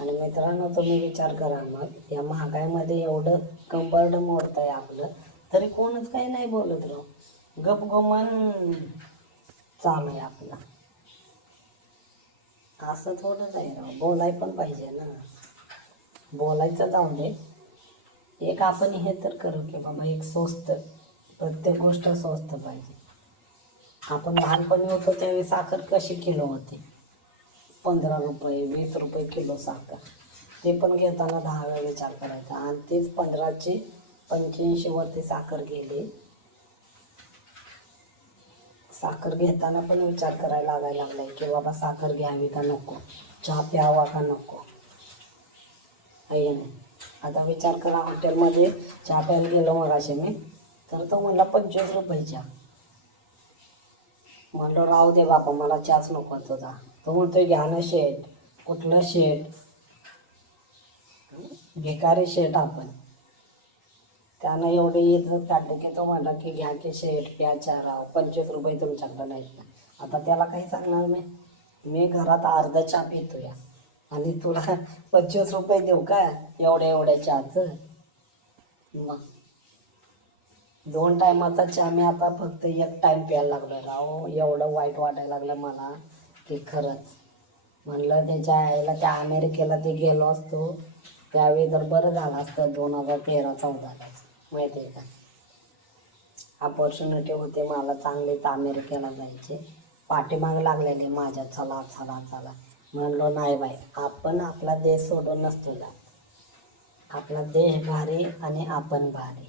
आणि मित्रांनो तुम्ही विचार करा, मग या महागाईमध्ये एवढं कंबरड मोडत आहे आपलं, तरी कोणच काही नाही बोलत राव. गपगुमान चालू आहे आपला. असं थोडंच आहे राव. बोलाय पण पाहिजे ना. बोलायचं जाऊ दे. एक आपण हे तर करू की बाबा एक स्वस्त, प्रत्येक गोष्ट स्वस्त पाहिजे. आपण लहानपणी होतो त्यावेळी साखर कशी किलो होती, 15 रुपये 20 रुपये किलो साखर. ते पण घेताना 10 वेळा विचार करायचा. आणि तेच 15ची 85वरती साखर गेली. साखर घेताना पण विचार करायला लागायला लागलाय की बाबा साखर घ्यावी का नको, चहा प्यावा का नको, आहे नाही. आता विचार करा, हॉटेलमध्ये चहा प्यायला गेलो मगाशी मी, तर तो म्हणला 25 रुपये चहा. म्हणलं राहू दे बापा, मला चहाच नको तुझा. तो म्हणतोय घ्या ना शेट. कुठलं शेट, भिकारी शेट आपण. त्यानं एवढी इज्जत काढली की तो म्हणला की घ्या की शेट, प्या चहा राव, 25 रुपये तुमच्याकडं नाहीत का. आता त्याला काही सांगणार मी घरात अर्धा चहा पितो या आणि तुला 25 रुपये देऊ का एवढ्या चहाचं. मग 2 टायमाचा चहा मी आता फक्त 1 टाईम प्यायला लागलो राव. एवढं वाईट वाटायला लागलं मला की खरंच. म्हणलं त्याच्या आईला त्या अमेरिकेला ते गेलो असतो त्यावेळी तर बरं झालं असतं 2013-14ला, माहिती आहे का. अपॉर्च्युनिटी होते मला चांगलीच अमेरिकेला जायचे. पाठीमाग लागलेले माझ्या, चला चला चला. म्हणलो नाही बाई, आपण आपला देश सोडून नसतो जात. आपला देश भारी आणि आपण भारी.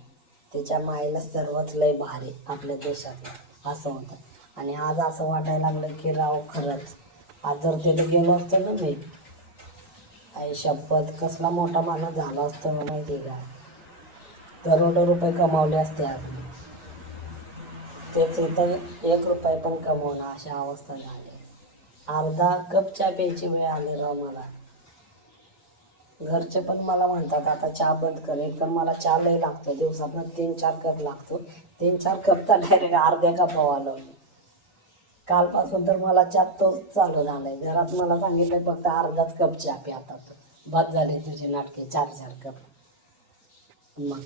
त्याच्या मायला सर्वच लय भारी आपल्या देशातलं असं होतं. आणि आज असं वाटायला लागलं की राव खरंच आज जर तिथे गेलो असतो ना मी, आई शपथ कसला मोठा माणूस झाला असतो ना माहिती आहे का. करोडो रुपये कमावले असते आज मी. तेच इथं 1 रुपया पण कमवणं अशा अवस्था झाली. अर्धा कप चहा प्यायची वेळ आली राव मला. घरचे पण मला म्हणतात आता चहा बंद कर. एक तर मला चहा लय लागतो, दिवसातनं 3-4 कप लागतो. 3-4 कपचा डायरेक्ट अर्ध्या कपावर आलो. कालपासून तर मला चहा तोच चालू झालाय. घरात मला सांगितलंय फक्त अर्धाच कप चहा प्या आता तू. बाद झाले तुझे नाटके 4-4 कप. मग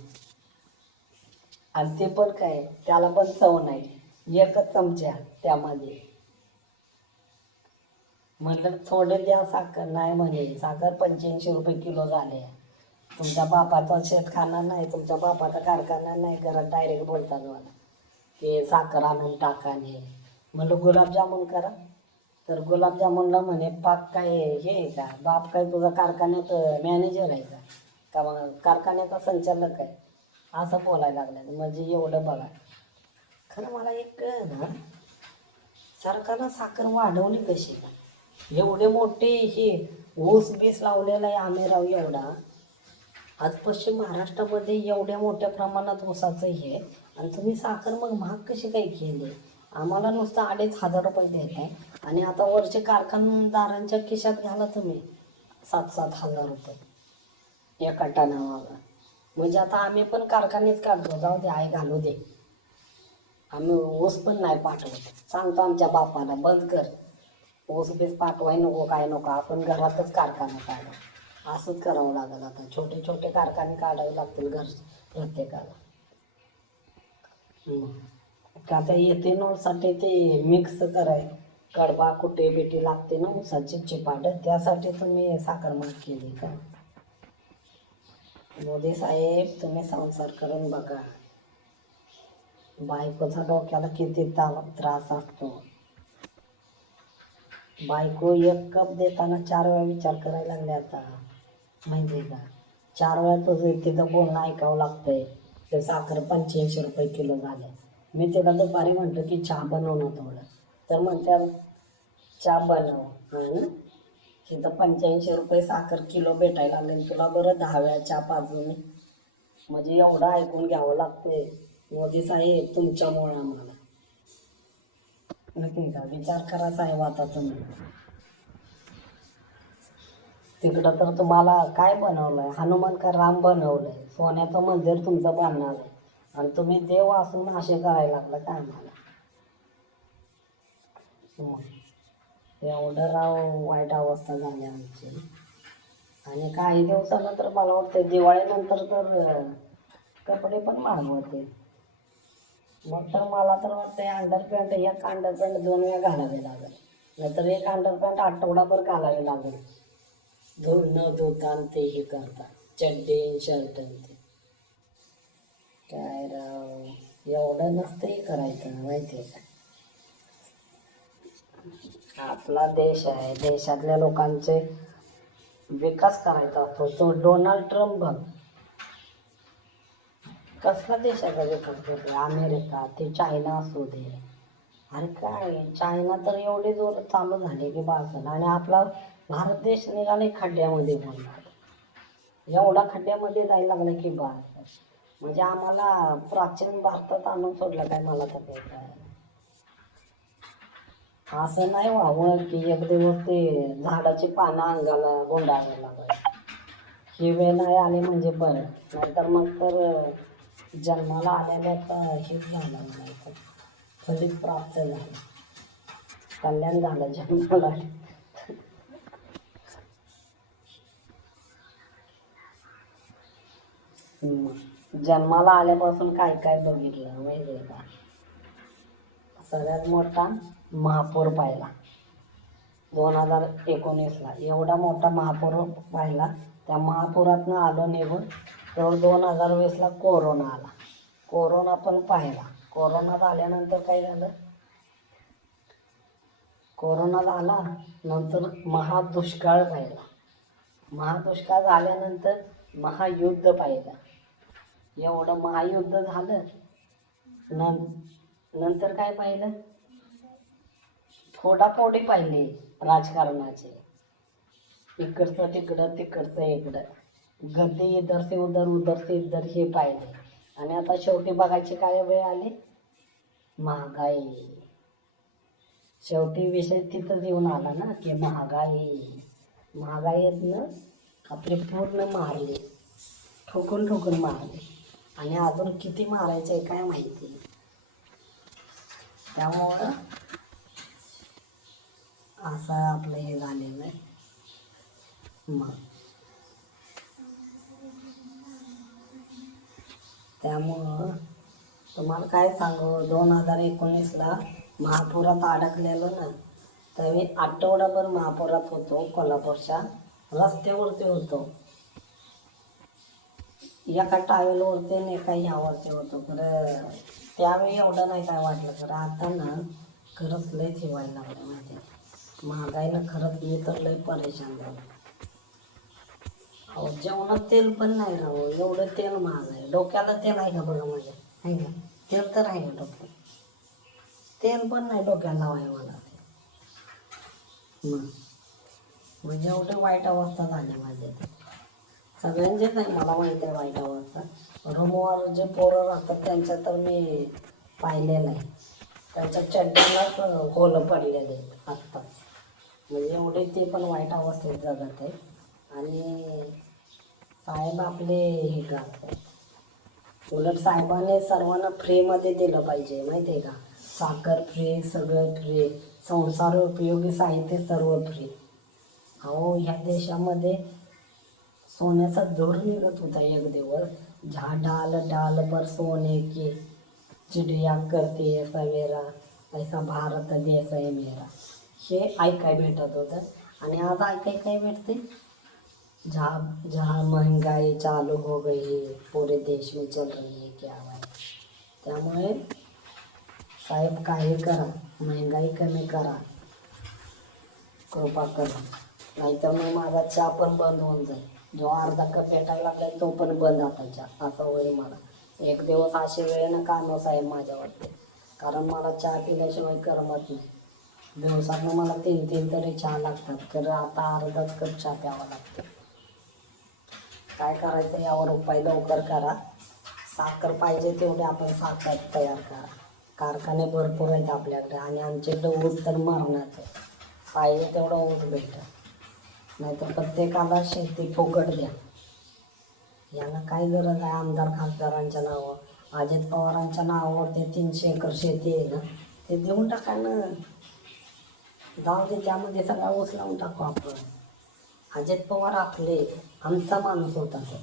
आणि ते पण काय त्याला पण चव नाही. एकच चमचा त्यामध्ये. म्हटलं थोडे द्या साखर, नाही म्हणे साखर 85 रुपये किलो झाले. तुमच्या बापाचा शेत खाणार नाही, तुमच्या बापाचा कारखाना नाही. घरात डायरेक्ट बोलतात मला की साखर आणून टाकाने. म्हणलं गुलाबजामुन करा. तर गुलाबजामुनला म्हणे पाक काय हे आहे का, बाप काय तुझा कारखान्यात मॅनेजर आहे का, का मग कारखान्याचा संचालक आहे, असं बोलायला लागलं. म्हणजे एवढं बघा. खरं मला एक ना, सरकारनं साखर वाढवली कशी. एवढे मोठे हे ऊस बीस लावलेला आहे आम्ही राव एवढा. आज पश्चिम महाराष्ट्रामध्ये एवढ्या मोठ्या प्रमाणात ऊसाचं हे, आणि तुम्ही साखर मग महाग कशी काही केली. आम्हाला नुसतं 2,500 रुपये देत आहे आणि आता वरचे कारखानदारांच्या खिशात घाला तुम्ही 7-7 हजार रुपये एका टनामागं. म्हणजे आता आम्ही पण कारखानेच काढतो, जाऊ दे आई घालू दे. आम्ही ऊस पण नाही पाठवत. सांगतो आमच्या बापाला बंद कर, ऊस बीस पाठवाय नको काय नको, आपण घरातच कारखाना काढू. असंच करावं लागेल आता. छोटे छोटे कारखाने काढावे लागतील घर प्रत्येकाला. का त्या इथेनॉलसाठी ते मिक्स कराय कडबा कुटे बिटी लागते ना ऊसाची चिपाड, त्यासाठी तुम्ही साखर महाग केली का. मोदी साहेब तुम्ही संसार करून बघा. बायकोचा डोक्याला किती त्रास असतो. बायको 1 कप देताना 4 वेळा विचार करायला लागले आता माहिती आहे का. 4 वेळा तुझं तिथं बोलणं ऐकावं लागतंय. ते साखर 85 रुपये किलो झाले. मी तिला दुपारी म्हटलं की चहा बनव ना थोडं, तर म्हणत्या चहा बनव. ना तिथं 85 रुपये साखर किलो भेटायला लागले, तुला बरं 10 वेळा चहा पाजून. म्हणजे एवढं ऐकून घ्यावं लागतंय. मोदी साहेब तुमच्यामुळं आम्हाला नक्की का विचार करा साहेब आता तुम्ही. तिकडं तर तुम्हाला काय बनवलंय, हनुमान का राम बनवलंय, सोन्याचं मंदिर तुमचं बांधणार आहे आणि तुम्ही देव असून असे करायला लागलं काय आम्हाला. एवढं राव वाईट अवस्था झाली आमची. आणि काही दिवसानंतर मला वाटतं दिवाळीनंतर तर कपडे पण महाग होते. मग तर मला तर वाटतं अंडरपॅन्ट, एक अंडरपॅन्ट 2 वेळा घालावे लागेल, नाहीतर एक अंडरपॅन्ट आठवडाभर घालावे लागेल. न धुता आणि ते हे करता चड्डी शर्ट ते काय राव एवढं नसतंही करायचं माहिती आहे का. आपला देश आहे, देशातल्या लोकांचे विकास करायचा असतो. तो डोनाल्ड ट्रम्प बघ कसला देशाचा विकास करतोय. अमेरिका ते चायना असू दे. अरे काय चायना तर एवढे जोर चालू झाले की बस. आणि आपला भारत देश निघाले खड्ड्यामध्ये बोलणार. एवढा खड्ड्यामध्ये जायला लागला की बस. म्हणजे आम्हाला प्राचीन भारतात आणून सोडलं काय मला तर काय. असं नाही व्हावं की एक दिवस ते झाडाची पानं अंगाला गुंडाळायला लागायची. ही वेळ नाही आली म्हणजे बरं, नाहीतर मग तर जन्माला आलेल्याचा हेच झालं म्हणायचं, फलित प्राप्त झालं, कल्याण झालं जन्माला. जन्माला आल्यापासून काय काय बघितलं माहिती आहे का. सगळ्यात मोठा महापूर पाहिला 2019ला. एवढा मोठा महापूर पाहिला. त्या महापुरातनं आलो निघून. तर 2020ला कोरोना आला. कोरोना पण पाहिला. कोरोनात आल्यानंतर काय झालं, कोरोना आला नंतर महादुष्काळ पाहिला. महादुष्काळ झाल्यानंतर महायुद्ध पाहिलं. एवढं महायुद्ध झालं. नंतर काय पाहिलं? फोडाफोडी पाहिली राजकारणाचे. इकडचं तिकडं, तिकडचं इकडं, गद्दी इधर से उधर, उधर से इधर, हे पाहिले. आणि आता शेवटी बघायची काय वेळ आली? महागाई. शेवटी विषय तिथंच येऊन आला ना की महागाईतनं आपले पूर्ण मारले, ठोकून ठोकून मारले. आणि अजून किती मारायचं आहे काय माहिती. त्यामुळं असं आपलं हे झालेलं आहे. मग त्यामुळं तुम्हाला काय सांगू, 2019ला महापुरात अडकलेलो ना, तर मी आठवडाभर महापुरात होतो. कोल्हापूरच्या रस्त्यावरती होतो. एका टावेलवरती आणि एका ह्यावरती होतो. खरं त्यावेळी एवढं नाही काय वाटलं. खरं आता ना खरंच लय ठेवायला लागलं माहिती. महागाईनं खरंच मी तर लय परेशान झालो. अहो जेवणात तेल पण नाही राहू, एवढं तेल महाग आहे. डोक्याला तेल आहे का बघा माझ्या, आहे का? तेल तर आहे का डोक्यात? तेल पण नाही डोक्याला लावाय मला. म्हणजे एवढं वाईट अवस्था झाली माझी. सगळ्यांचीच नाही, मला माहिती आहे वाईट अवस्था. रूमवर जे पोरं राहतात त्यांच्या तर मी पाहिलेलं आहे. त्यांच्या चड्ड्यालाच होलं पडलेले आहेत आत्ताच. म्हणजे एवढे ते पण वाईट अवस्थेत जगत आहे. आणि साहेब आपले हे करतात. उलट साहेबांनी सर्वांना फ्रीमध्ये दिलं पाहिजे माहिती आहे का. साखर फ्री, सगळं फ्री, संसार उपयोगी साहित्य सर्व फ्री. अहो ह्या देशामध्ये सोन्याचा जोर निघत होता एक दिवस. डाल डाल पर सोने की चिडिया करते है सवेरा, ऐसा भारत देश आहे मेरा, हे ऐकाय भेटत होतं. आणि आज ऐकाय काय भेटते? जहाँ महंगाई चालू हो गई पूरे देश में चल रही है क्या है. त्यामुळे साहेब काही करा, महंगाई कमी करा, कृपा करा. नाहीतर मग माझा चहा पण बंद होऊन जाईल. जो अर्धा कप पेटायला लागला तो पण बंद आता चहा, असं होईल मला. एक दिवस अशी वेळ नका आणू साहेब माझ्यावरती. कारण मला चहा पिल्याशिवाय करमत नाही. दिवसातनं मला 3 तरी चहा लागतात. खरं आता अर्धाच कप चहा प्यावा लागतो. काय करायचं यावर उपाय लवकर करा. साखर पाहिजे तेवढे आपण साखर तयार करा. कारखाने भरपूर आहेत आपल्याकडे. आणि आमच्याकडे ऊस तर मरणाचं. पाहिजे तेवढं ऊस भेटेल. नाहीतर प्रत्येकाला शेती फुकट द्या. यांना काय गरज आहे आमदार खासदारांच्या नावावर. अजित पवारांच्या नावावर ते 300 एकर शेती आहे ना, ते देऊन टाका ना. जाऊ दे, त्यामध्ये सगळा ऊस लावून टाकू आपण. अजित पवार आपले, आमचा माणूस होता तो.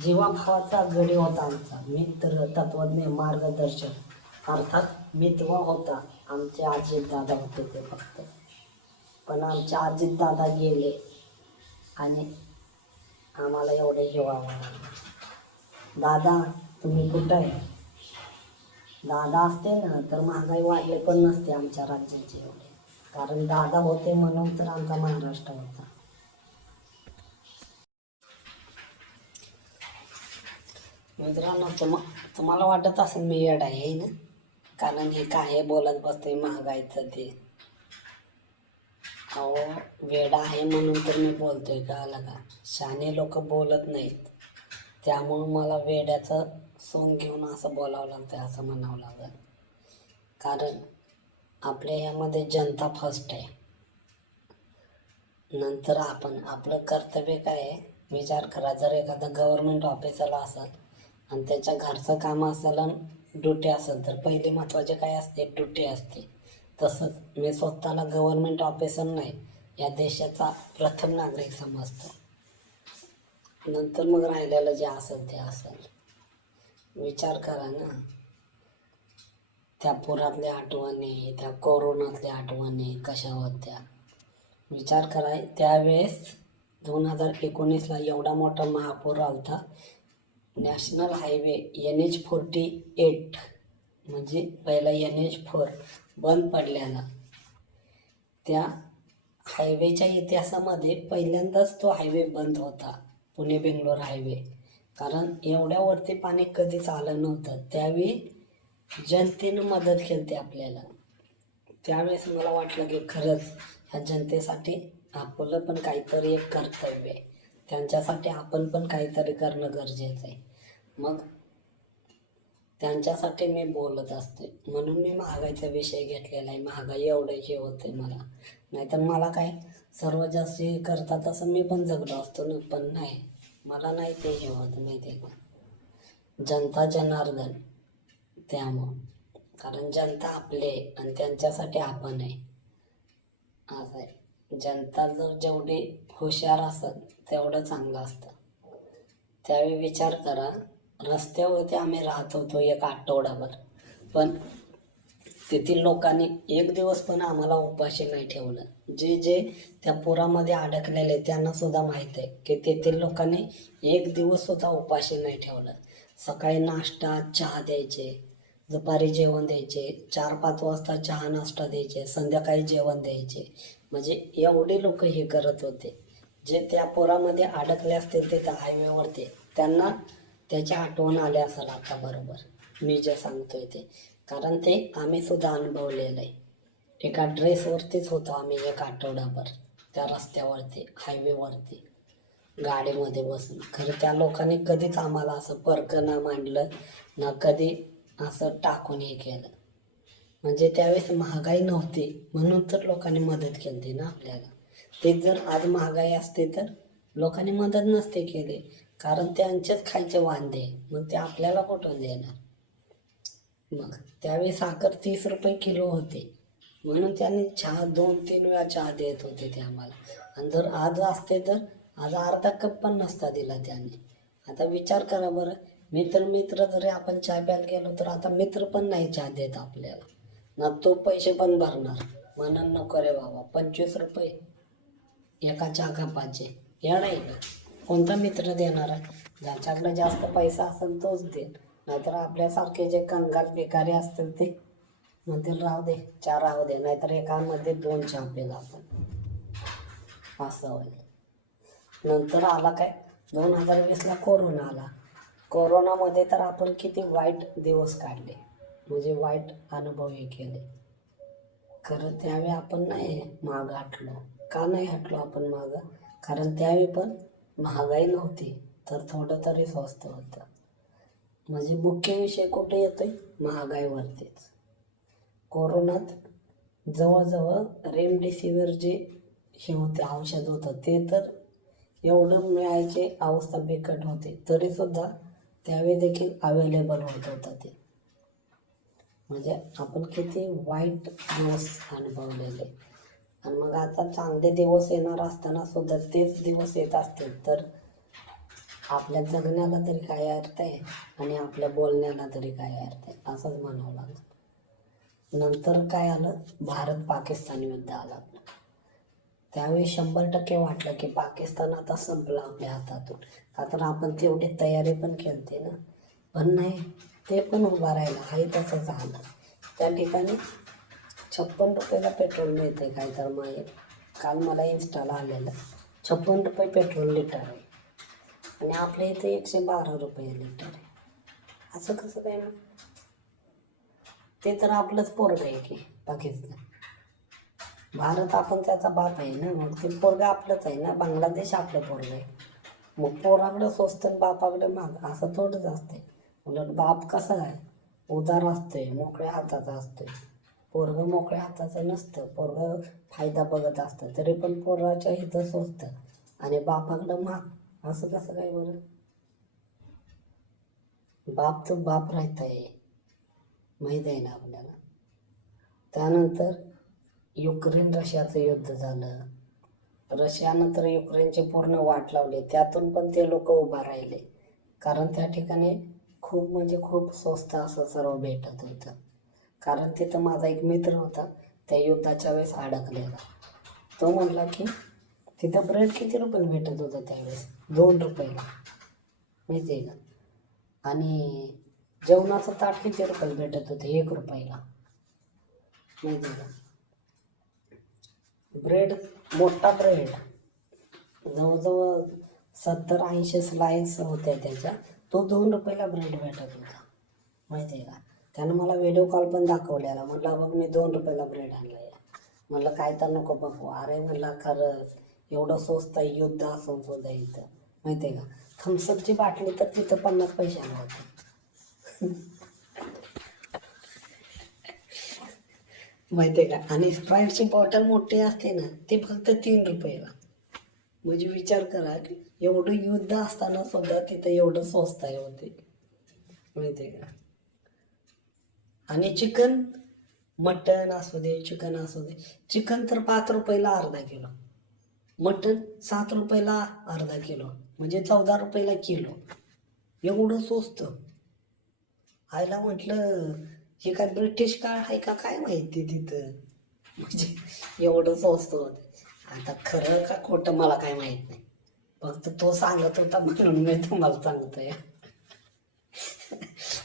जीवाभावाचा गडी होता आमचा. मित्र, तत्वज्ञ, मार्गदर्शक, अर्थात मितवा होता. आमचे अजितदादा होते ते फक्त. पण आमचे अजितदादा गेले आणि आम्हाला एवढे हिवाळा लागला. दादा तुम्ही कुठं आहे? दादा असते ना तर महागाई वाढले पण नसते आमच्या राज्याचे एवढे. कारण दादा होते म्हणून तर आमचा महाराष्ट्र होता. मित्रांनो, तुम्हाला वाटत असेल मी येड आहे ना, कारण हे काय बोलत बसते महागाईचं ते. अहो वेडा आहे म्हणून तर मी बोलतोय, कळलं का. शहाणे लोक बोलत नाहीत, त्यामुळं मला वेड्याचं सोंग घेऊन असं बोलावं लागतं, असं म्हणावं लागतं. कारण आपल्या ह्यामध्ये जनता फर्स्ट आहे. नंतर आपण. आपलं कर्तव्य काय आहे विचार करा. जर एखादा गव्हर्नमेंट ऑफिसरला असेल आणि त्याच्या घरचं काम असेल आणि ड्युटी असेल, तर पहिले महत्त्वाचे काय असते? ड्युटी असते. तसंच मी स्वतःला गव्हर्नमेंट ऑफिसर नाही, या देशाचा प्रथम नागरिक समजतो. नंतर मग राहिलेलं जे असेल ते असेल. विचार करा ना, त्या पुरातल्या आठवणी, त्या कोरोनातल्या आठवणी कशा होत्या. विचार करा, त्यावेळेस 2019ला एवढा मोठा महापूर आलता. नॅशनल हायवे NH-48 म्हणजे पहिला NH-4 बंद पडलेला. त्या हायवेच्या इतिहासामध्ये पहिल्यांदाच तो हायवे बंद होता. पुणे बेंगलोर हायवे. कारण एवढ्यावरती पाणी कधीच आलं नव्हतं. त्यावेळी जनतेनं मदत केली होती आपल्याला. त्यावेळेस मला वाटलं की खरंच ह्या जनतेसाठी आपलं पण काहीतरी एक कर्तव्य आहे. त्यांच्यासाठी आपण पण काहीतरी करणं गरजेचं आहे. मग त्यांच्यासाठी मी बोलत असते. म्हणून मी महागाईचा विषय घेतलेला आहे. महागाई एवढं हे होते मला. नाहीतर मला काय सर्व जास्त हे करतात असं मी पण जगलो असतो ना. पण नाही, मला नाही ते हे होत माहिती आहे का. जनता जनार्दन त्यामुळं. कारण जनता आपले आणि त्यांच्यासाठी आपण आहे असं आहे. जनता जर जेवढी हुशार असत तेवढं चांगलं असतं. त्यावेळी विचार करा, रस्त्यावरती आम्ही राहत होतो एक आठवडाभर, पण तेथील लोकांनी एक दिवस पण आम्हाला उपाशी नाही ठेवलं. जे त्या पुरामध्ये अडकलेले त्यांना सुद्धा माहीत आहे की तेथील लोकांनी एक दिवस सुद्धा उपाशी नाही ठेवलं. सकाळी नाश्ता चहा द्यायचे, दुपारी जेवण द्यायचे, 4-5 वाजता चहा नाश्ता द्यायचे, संध्याकाळी जेवण द्यायचे. म्हणजे एवढे लोक हे करत होते. जे त्या पुरामध्ये अडकले असतील तिथं हायवेवरती, त्यांना त्याची आठवण आली असेल आता बरोबर मी जे सांगतोय ते. कारण ते आम्ही सुद्धा अनुभवलेलं आहे. एका ड्रेसवरतीच होतो आम्ही एक आठवडाभर त्या रस्त्यावरती, हायवेवरती गाडीमध्ये बसून. खरं त्या लोकांनी कधीच आम्हाला असं परकं ना मांडलं ना कधी असं टाकून हे केलं. म्हणजे त्यावेळेस महागाई नव्हती म्हणून तर लोकांनी मदत केली होती ना आपल्याला. ते जर आज महागाई असते तर लोकांनी मदत नसते केली. कारण त्यांचेच खायचे वांदे, मग ते आपल्याला कुठून देणार. मग त्यावेळी साखर 30 रुपये किलो होते म्हणून त्यांनी चहा 2-3 वेळा चहा देत होते ते आम्हाला. आणि जर आज असते तर आज अर्धा कप पण नसता दिला त्याने. आता विचार करा बरं, मित्र जरी आपण चहा प्यायला गेलो तर आता मित्र पण नाही चहा देत आपल्याला ना. तो पैसे पण भरणार म्हणून नको रे बाबा. 25 रुपये एका चहा कपाचे या नाही का. कोणता मित्र देणार आहे. ज्याच्याकडे जास्त पैसा असेल तोच देईल. नाहीतर आपल्यासारखे जे कंगाल बेकारी असतील ते म्हणतील राहू दे, चहा राहू दे. नाहीतर एकामध्ये 2 चहा पेला आपण असं होईल. नंतर आला काय 2020ला कोरोना आला. कोरोनामध्ये तर आपण किती वाईट दिवस काढले, म्हणजे वाईट अनुभव हे केले. खरं त्यावेळी आपण नाही मागं हटलो. का नाही हटलो आपण मागं? कारण त्यावेळी पण महागाई नव्हती तर थोडं तरी स्वस्त होतं. म्हणजे मुख्य विषय कुठे येतोय? महागाईवरतीच. कोरोनात जवळजवळ रेमडेसिवीर जे हे होते औषध होतं ते तर एवढं मिळायची अवस्था बिकट होती, तरीसुद्धा त्यावेळी देखील अवेलेबल होत होतं ते. म्हणजे आपण किती वाईट दिवस अनुभवलेले. आणि मग आता चांगले दिवस येणार असताना सुद्धा तेच दिवस येत असतील तर आपल्या जगण्याला तरी काय अर्थ आहे आणि आपल्या बोलण्याला तरी काय अर्थ आहे, असंच म्हणावं लागलं. नंतर काय आलं, भारत पाकिस्तान युद्ध आलं आपलं. त्यावेळी 100% वाटलं की पाकिस्तान आता संपलं आपल्या हातातून. का तर आपण तेवढी तयारी पण केली ना. पण नाही, ते पण उभा राहिला. हाही तसंच झालं. त्या ठिकाणी 56 रुपयाला पेट्रोल मिळते काय तर माहीत. काल मला इन्स्टाला आलेलं 56 रुपये पेट्रोल लिटर आहे आणि आपल्या इथे 112 रुपये लिटर आहे. असं कसं काय मग? ते तर आपलंच पोरगं आहे की पाकिस्तान. भारत आपण त्याचा बाप आहे ना, मग ते पोरगं आपलंच आहे ना. बांगलादेश आपलं पोरगं आहे. मग पोराकडं स्वस्त आणि बापाकडं महाग असं थोडंच असते. उलट बाप कसा आहे, उदार असतोय, मोकळ्या हाताचा असतोय. पोरगं मोकळ्या हाताचं नसतं. पोरगं फायदा बघत असतं. तरी पण पोराच्या इथं स्वस्त आणि बापाकडं महाग, असं कसं काय बरं? बाप तो बाप राहत आहे, माहीत आहे ना आपल्याला. त्यानंतर युक्रेन रशियाचं युद्ध झालं. रशियानं तर युक्रेनची पूर्ण वाट लावली. त्यातून पण ते लोक उभा राहिले. कारण त्या ठिकाणी खूप म्हणजे खूप स्वस्त असं सर्व भेटत होतं. कारण तिथं माझा एक मित्र होता, त्या युद्धाच्या वेळेस अडकलेला. तो म्हटला की तिथं ब्रेड किती रुपयाला भेटत होतं त्यावेळेस? 2 रुपयाला, माहिती आहे का. आणि जेवणाचं ताट किती रुपयाला भेटत होतं? 1 रुपयाला, माहिती आहे का. ब्रेड, मोठा ब्रेड जवळजवळ 70-80 स्लाईस होत्या त्याच्या. तो 2 रुपयाला ब्रेड भेटत होता माहिती आहे का. त्यानं मला व्हिडिओ कॉल पण दाखवलेला. म्हटलं बघ मी 2 रुपयाला ब्रेड आणला आहे. म्हटलं काय तर नको बघू. अरे म्हटलं खरंच एवढं स्वस्त आहे, युद्ध असून सुद्धा इथं माहिती आहे का. थम्सअपची बाटली तर तिथं 50 पैशाला होती माहिती आहे का. आणि स्प्राईटची बॉटल मोठी असते ना ती फक्त 3 रुपयाला. म्हणजे विचार करा की एवढं युद्ध असताना सुद्धा तिथं एवढं स्वस्त आहे होते माहिती आहे का. आणि चिकन, मटण असू दे, चिकन असू दे, चिकन तर 5 रुपयाला अर्धा किलो, मटण 7 रुपयाला अर्धा किलो, म्हणजे 14 रुपयाला किलो. एवढं स्वस्त. आईला म्हटलं हे काय ब्रिटिश काळ आहे का काय माहिती तिथं. म्हणजे एवढं स्वस्त होतं. आता खरं का खोटं मला काय माहीत नाही. फक्त तो सांगत होता म्हणून मी तुम्हाला सांगतोय.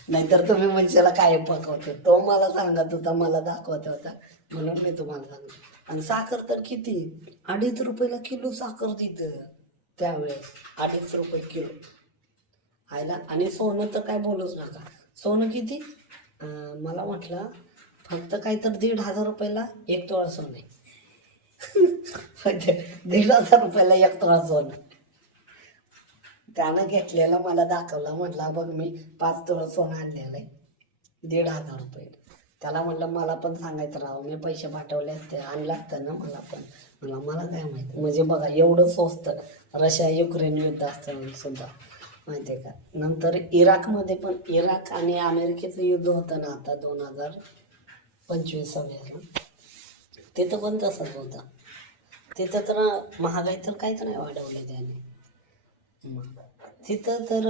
नाहीतर तुम्ही म्हणशाला काय पकवते. तो मला सांगत होता, मला दाखवत होता म्हणून मी तुम्हाला सांगतो. आणि साखर तर किती, 2.5 रुपयाला किलो साखर तिथं त्यावेळेस. 2.5 रुपये किलो आयला. आणि सोनं तर काय बोलूच नका. सोनं किती, मला म्हटलं फक्त काय तर 1,500 रुपयाला 1 तोळा सोनं आहे. 1,500 रुपयाला 1 तोळा सोनं. त्यानं घेतलेला मला दाखवला. म्हटलं बघ मी 5 तोळा सोनं आणलेलं आहे 1,500 रुपये. त्याला म्हटलं मला पण सांगायचं राव, मी पैसे पाठवले असते आणलं असतं ना मला पण. मला काय माहिती. म्हणजे बघा एवढं स्वस्त. रशिया युक्रेन युद्ध असतं सुद्धा माहिती आहे का. नंतर इराकमध्ये पण, इराक आणि अमेरिकेचं युद्ध होतं ना आता 2025-26 तिथं पण तसंच होतं. तिथं तर महागाई तर काहीच नाही वाढवली त्याने. मग तिथं तर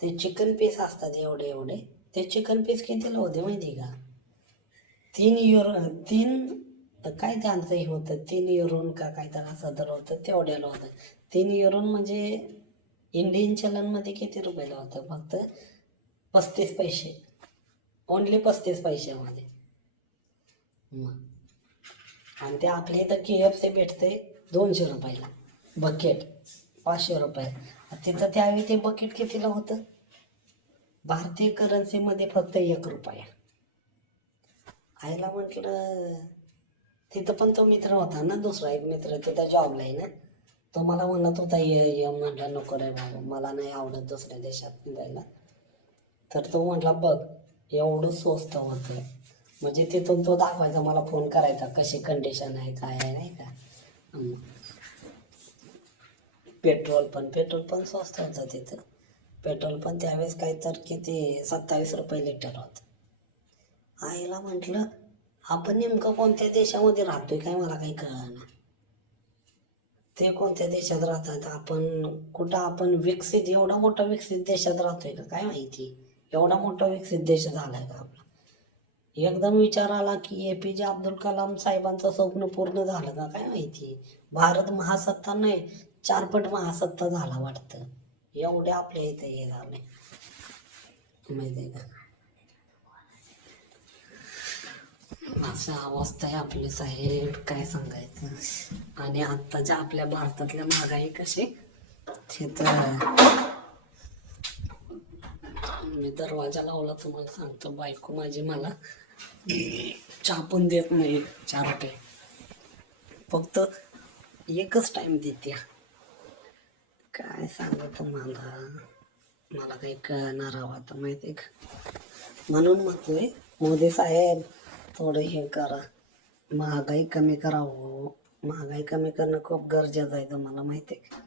ते चिकन पीस असतात एवढे एवढे. ते चिकन पीस कितीला होते माहिती का. 3 युरो, 3 काय त्यांचं हे होतं, 3 युरोन का काय तर असं तर होतं, तेवढ्याला होतं. 3 युरोन म्हणजे इंडियन चलनमध्ये किती रुपयाला होतं, फक्त 35 पैसे. ओनली 35 पैशामध्ये. मग आणि ते आपल्या इथं KFC भेटते 200 रुपयाला बकेट, 500 रुपये. तिथं त्यावेळी ते बकेट कितीला होतं, भारतीय करन्सीमध्ये फक्त 1 रुपया. आईला म्हटलं तिथं पण तो मित्र होता ना, दुसरा एक मित्र तिथं जॉबला आहे ना. तो मला म्हणत होता ये म्हटलं नको रे बाबा, मला नाही आवडत दुसऱ्या देशात निघायला. तर तो म्हटला बघ एवढं स्वस्त होतं. म्हणजे तिथून तो दाखवायचा, मला फोन करायचा कशी कंडिशन आहे काय आहे नाही का. पेट्रोल पण स्वस्त होतं तिथं. पेट्रोल पण त्यावेळेस काही तर किती 27 रुपये लिटर होतं. आईला म्हटलं आपण नेमकं कोणत्या देशामध्ये राहतोय काय मला काही कळना. ते कोणत्या देशात राहतात, आपण कुठं, आपण विकसित, एवढा मोठा विकसित देशात राहतोय का काय माहिती. एवढा मोठा विकसित देश झालाय का आपला. एकदम विचार आला की APJ अब्दुल कलाम साहेबांचं स्वप्न पूर्ण झालं का काय माहिती. भारत महासत्ता नाही 4 पट महासत्ता झाला वाटतं. एवढे आपल्या इथे हे झाले माहिती आहे का. असं अवस्था आहे आपली साहेब, काय सांगायचं. आणि आत्ताच्या आपल्या भारतातल्या महागाई कशी, हे तर मी दरवाजा लावला तुम्हाला सांगतो, बायको माझी मला चहा पण देत नाही 4 रुपये, फक्त एकच टाइम देते. काय सांगू तुम्हाला, मला काही कळणार हवं आता माहिती आहे का. म्हणून म्हणतोय मोदी साहेब थोडं हे करा, महागाई कमी करा हो. महागाई कमी करणं खूप गरजेचं आहे, तुम्हाला माहिती आहे का.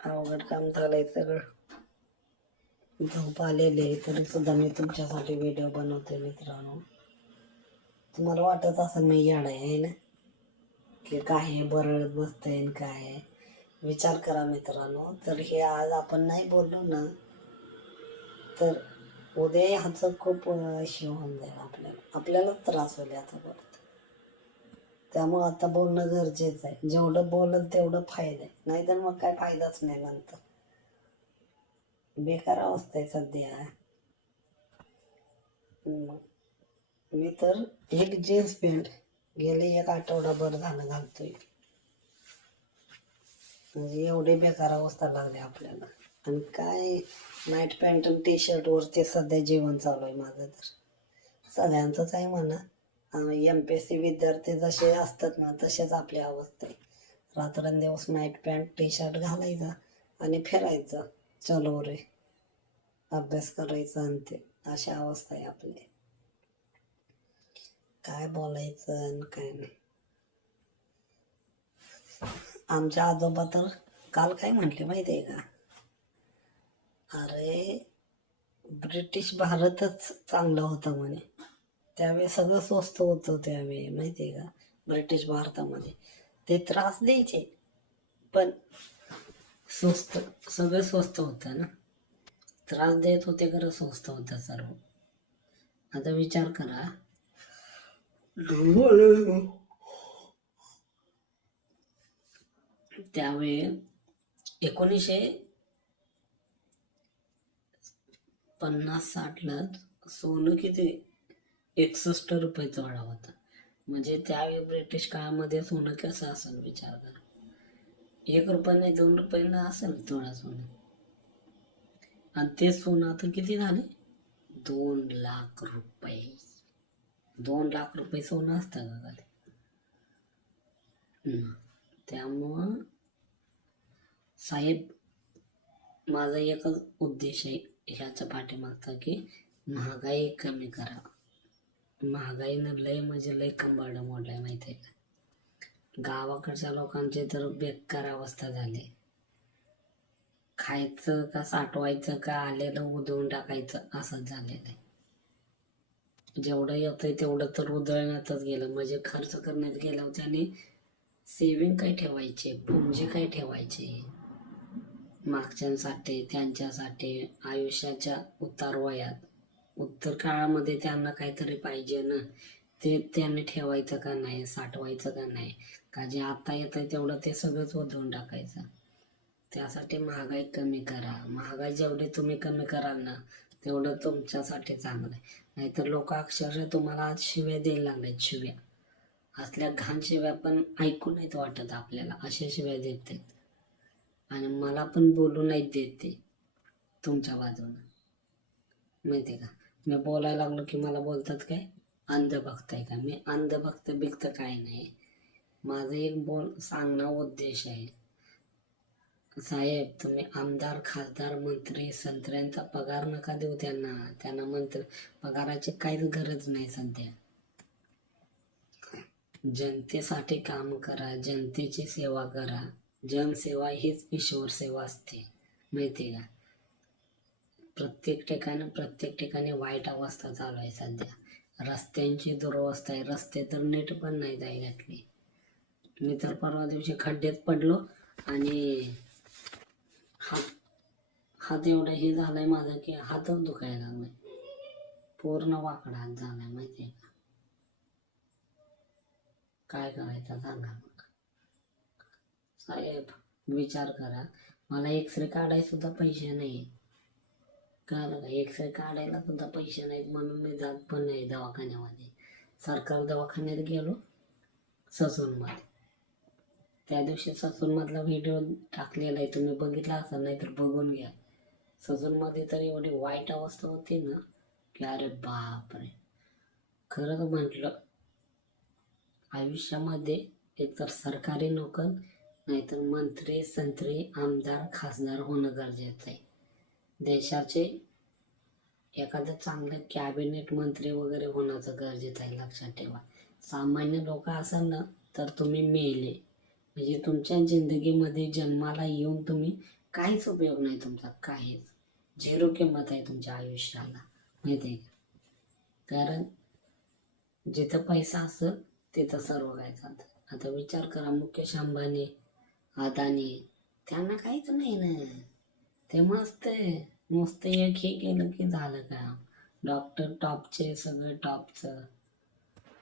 अवघड काम झालंय सगळं. झोप आलेले तरी सुद्धा मी तुमच्यासाठी व्हिडिओ बनवते मित्रांनो. तुम्हाला वाटत असेल मी येडा आहे ना, की काय बरळत बसतंय काय. विचार करा मित्रांनो. तर हे आज आपण नाही बोललो ना तर उद्या ह्याचं खूप हे होऊन जाईल, आपल्यालाच त्रास होईल याचा परत. त्यामुळं आता बोलणं गरजेचं आहे. जेवढं बोलल तेवढं फायदा आहे, नाहीतर मग काय फायदाच नाही नंतर. बेकार अवस्था आहे सध्या. मी तर एक जीन्स पॅन्ट गेले एक आठवडाभर झालं घालतोय. म्हणजे एवढी बेकार अवस्था लागली आपल्याला. आणि काय नाईट पॅन्ट आणि टी शर्टवरती सध्या जीवन चालू आहे माझं तर. सगळ्यांचंच आहे म्हणा. MPSC विद्यार्थी जसे असतात ना तसेच आपली अवस्था आहे. रात्रंदिवस नाईट पॅन्ट टी शर्ट घालायचा आणि फिरायचं. चलो रे, अभ्यास करायचा आणि ते अशी अवस्था आहे आपली. काय बोलायचं आणि काय नाही. आमच्या आजोबा तर काल काय म्हटले माहिती आहे का? अरे ब्रिटिश भारतच चांगला होता म्हणे. त्यावेळी सगळं स्वस्त होतं त्यावेळी माहिती आहे का? ब्रिटिश भारतामध्ये ते त्रास द्यायचे पण स्वस्त, सगळं स्वस्त होतं ना. त्रास देत होते खरं स्वस्त होतं सर्व. आता विचार करा, त्यावेळी 1950-60ला सोनं किती 61 रुपये तोळा होता. म्हणजे त्यावेळी ब्रिटिश काळामध्ये सोनं कसं असेल विचार करा. 1 रुपया नाही 2 रुपयाला असेल तोळा सोनं. आणि ते सोनं आता किती झाले? 2 लाख रुपये. 2 लाख रुपये सोनं असतं का कधी? त्यामुळं साहेब, माझा एकच उद्देश आहे ह्याच्या पाठीमागचा की महागाई कमी करा. महागाईनं लय म्हणजे लय कंबारडं मोडलं आहे माहिती आहे का? गावाकडच्या लोकांची तर बेकार अवस्था झाली. खायचं का साठवायचं का आलेलं उधळून टाकायचं असंच झालेलं आहे. जेवढं येतंय तेवढं तर उधळण्यातच गेलं. म्हणजे खर्च करण्यात गेलं होतं आणि सेविंग काय ठेवायचे, पुंजी काय ठेवायचे मागच्यांसाठी, त्यांच्यासाठी आयुष्याच्या उतार वयात, उत्तर काळामध्ये त्यांना काहीतरी पाहिजे ना. ते त्यांनी ठेवायचं का नाही, साठवायचं का नाही, का जे आता येतंय तेवढं ते सगळंच उधळून टाकायचं. त्यासाठी महागाई कमी करा. महागाई जेवढी तुम्ही कमी कराल ना तेवढं तुमच्यासाठी चांगलं आहे. नाहीतर लोक अक्षरशः तुम्हाला आज शिव्या द्यायला लागल्यात. शिव्या असल्या घाण शिव्या पण ऐकू नाहीत वाटत आपल्याला, अशा शिव्या देतात. आणि मला पण बोलू नाहीत देत ते तुमच्या बाजूनं. माहिती आहे का? मी बोलायला लागलो की मला बोलतात काय अंध बघताय का? मी अंध बिकत काय नाही. माझं एक सांगणं उद्देश आहे, साहेब तुम्ही आमदार, खासदार, मंत्री, संत्र्यांचा पगार नका देऊ त्यांना मंत्री पगाराची काहीच गरज नाही सध्या. जनतेसाठी काम करा, जनतेची सेवा करा. जनसेवा हीच ईश्वर सेवा असते माहिती आहे का? प्रत्येक ठिकाणी वाईट अवस्था चालू आहे सध्या. रस्त्यांची दुरवस्था आहे. रस्ते तर नीट पण नाही जाई घातली. मी तर परवा दिवशी खड्ड्यात पडलो आणि हात एवढा हे झालाय माझा की हातच दुखायला लागलाय. पूर्ण वाकडा हात झालाय माहिती आहे का? काय करायचं सांगा मग साहेब. विचार करा, मला एक्सरे काढायला सुद्धा पैसे नाही. कळलं का? एक्सरे काढायला सुद्धा पैसे नाहीत म्हणून मी जात पण नाही दवाखान्यामध्ये. सरकार दवाखान्यात गेलो ससूनमध्ये. त्या दिवशी ससूनमधला व्हिडिओ टाकलेला आहे, तुम्ही बघितला असाल, नाही तर बघून घ्या. ससूनमध्ये तर एवढी वाईट अवस्था होती ना की अरे बापरे. खरंच म्हटलं, आयुष्यामध्ये एकतर सरकारी नोकर नाहीतर मंत्री, संत्री, आमदार, खासदार होणं गरजेचं आहे. देशाचे एखादं चांगलं कॅबिनेट मंत्री वगैरे होण्याचं गरजेचं आहे. लक्षात ठेवा, सामान्य लोक असाल ना तर तुम्ही मेले. म्हणजे तुमच्या जिंदगीमध्ये जन्माला येऊन तुम्ही काहीच उपयोग नाही तुमचा, काहीच. 0 किंमत आहे तुमच्या आयुष्याला माहिती आहे का? कारण जिथं पैसा असेल तिथं सर्व काय चालतं. आता विचार करा, मुकेश अंबानी, अदानी, त्यांना काहीच नाही ना. ते मस्त एक हे केलं की झालं का. डॉक्टर टॉपचे, सगळं टॉपचं.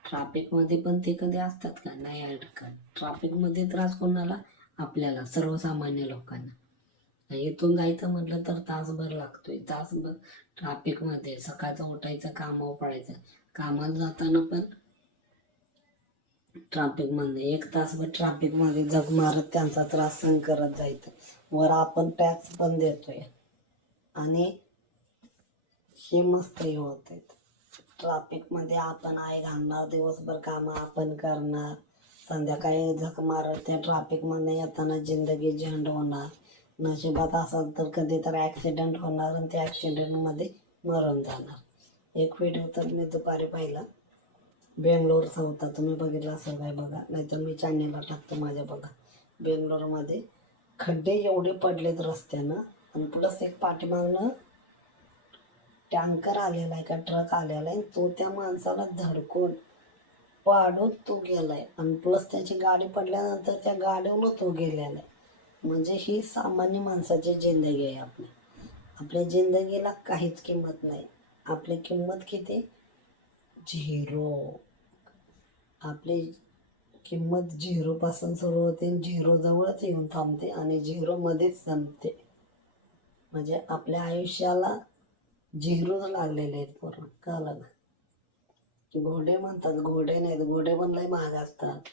ट्रॅफिकमध्ये पण ते कधी असतात का? नाही अडकत. ट्रॅफिकमध्ये त्रास कोणाला? आपल्याला, सर्वसामान्य लोकांना. इथून जायचं म्हटलं तर तासभर लागतोय. तासभर ट्रॅफिकमध्ये. सकाळचं उठायचं, कामावर पडायचं. कामाला जाताना पण ट्रॅफिकमध्ये 1 तासभर ट्रॅफिकमध्ये जग मारत त्यांचा त्रास सहन करत जायचं. वर आपण टॅक्स पण देतोय आणि हे मस्त हे होत आहेत. ट्रॅफिकमध्ये आपण आहे घालणार, दिवसभर कामं आपण करणार, संध्याकाळी झक मारत त्या ट्रॅफिकमध्ये येताना जिंदगी झंड होणार. नशिबात असाल तर कधी तर ॲक्सिडेंट होणार आणि त्या ॲक्सिडेंटमध्ये मरून जाणार. एक व्हिडिओ तर मी दुपारी पाहिला, बेंगलोरचा होता. तुम्ही बघितला असेल काय बघा, नाहीतर मी चॅनेलला टाकतो माझ्या बघा. बेंगलोरमध्ये खड्डे एवढे पडलेत रस्त्यानं आणि प्लस एक पाठीमागनं टँकर आलेला आहे का ट्रक आलेला आहे, तो त्या माणसाला धडकून पाडून तो गेलाय आणि प्लस त्याची गाडी पडल्यानंतर त्या गाडीवर तो गेलेला आहे. म्हणजे ही सामान्य माणसाची जिंदगी आहे. आपल्या जिंदगीला काहीच किंमत नाही. आपली किंमत किती? झिरो. आपली किंमत झिरोपासून सुरू होते, झिरोजवळच येऊन थांबते आणि झिरोमध्येच संपते. म्हणजे आपल्या आयुष्याला झिरोच लागलेले आहेत पूर्ण. कळलं ना? घोडे म्हणतात, घोडे नाहीत, घोडे पण लय महाग असतात.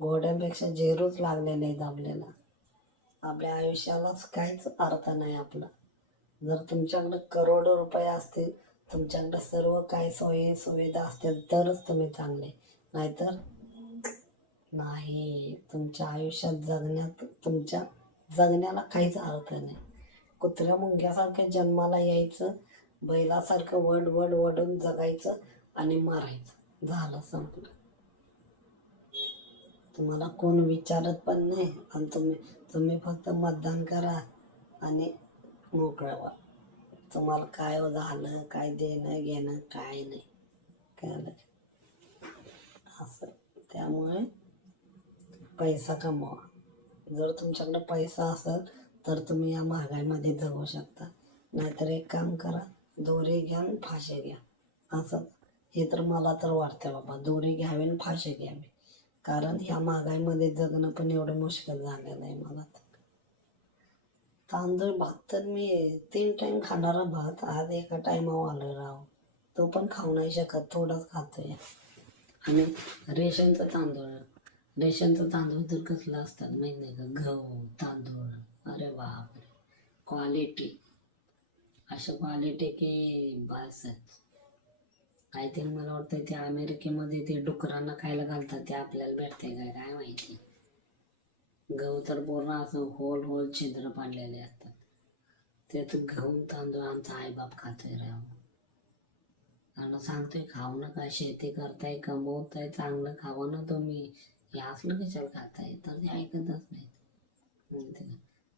घोड्यांपेक्षा झिरोच लागलेले आहेत आपल्याला. आपल्या आयुष्यालाच काहीच अर्थ नाही आपला. जर तुमच्याकडे करोडो रुपये असतील, तुमच्याकडे सर्व काही सोयी सुविधा असतील तरच तुम्ही चांगले, नाहीतर नाही. तुमच्या आयुष्यात तुमच्या जगण्याला काहीच अर्थ नाही. कुत्र्या मुंग्यासारखं जन्माला यायचं, बैलासारखं वडून जगायचं आणि मरायचं. झालं, संपलं. तुम्हाला कोण विचारत पण नाही आणि तुम्ही फक्त मतदान करा आणि मोकळं व्हा. तुम्हाला काय झालं, काय देणं घेणं काय नाही. कळलं असं. त्यामुळे पैसा कमवा. जर तुमच्याकडे पैसा असेल तर तुम्ही या महागाईमध्ये जगू शकता. नाहीतर एक काम करा, दोरी घ्या आणि फाशी घ्या. असं हे तर मला तर वाटतं बाबा, दोरी घ्यावी आणि फाशी घ्यावी. कारण ह्या महागाईमध्ये जगणं पण एवढं मुश्किल झालेलं आहे मला तर. तांदूळ भात तर मी 3 टाईम खाणारा भात आज एका टायमावर आलो राव. तो पण खाऊ नाही शकत, थोडंच खातोय. आणि रेशनचं तांदूळ तर कसलं असतात माहीत नाही का? गहू तांदूळ, अरे बापरे, क्वालिटी, अशा क्वालिटी की बसच. आय थिंक मला वाटतं ते अमेरिकेमध्ये ते डुकरांना खायला घालतात, ते आपल्याला भेटते काय काय माहिती. गहू तर पूर्ण असं होल छिद्र पाडलेले असतात. ते तर गहू तांदूळ आमचा आईबाप खातोय राव. त्यांना सांगतोय खाऊ नका, शेती करताय, कमवताय, चांगलं खावा ना तुम्ही, हे असलं कशाला खाताय, तर ते ऐकतच नाहीत.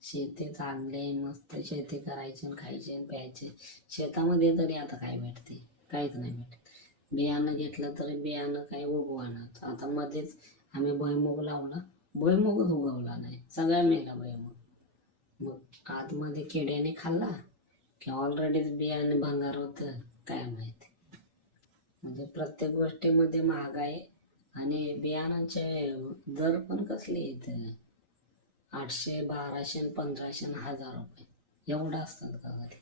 शेती चांगले मस्त शेती करायची आणि खायचे आणि प्यायचे. शेतामध्ये तरी आता काय भेटते? काहीच नाही भेटत. बियाणं घेतलं तरी बियाणं काही उगवणार. आता मध्येच आम्ही भुईमूग लावला, भुईमूगच उगवला नाही, सगळ्या मेला भुईमूग. मग आतमध्ये किड्याने खाल्ला की ऑलरेडीच बियाणे भंगार होतं, काय माहिती. म्हणजे प्रत्येक गोष्टीमध्ये महागाई आणि बियाणांचे दर पण कसले आहेत, 800, 1200, 1500, 1000 रुपये एवढं असतात का कधी?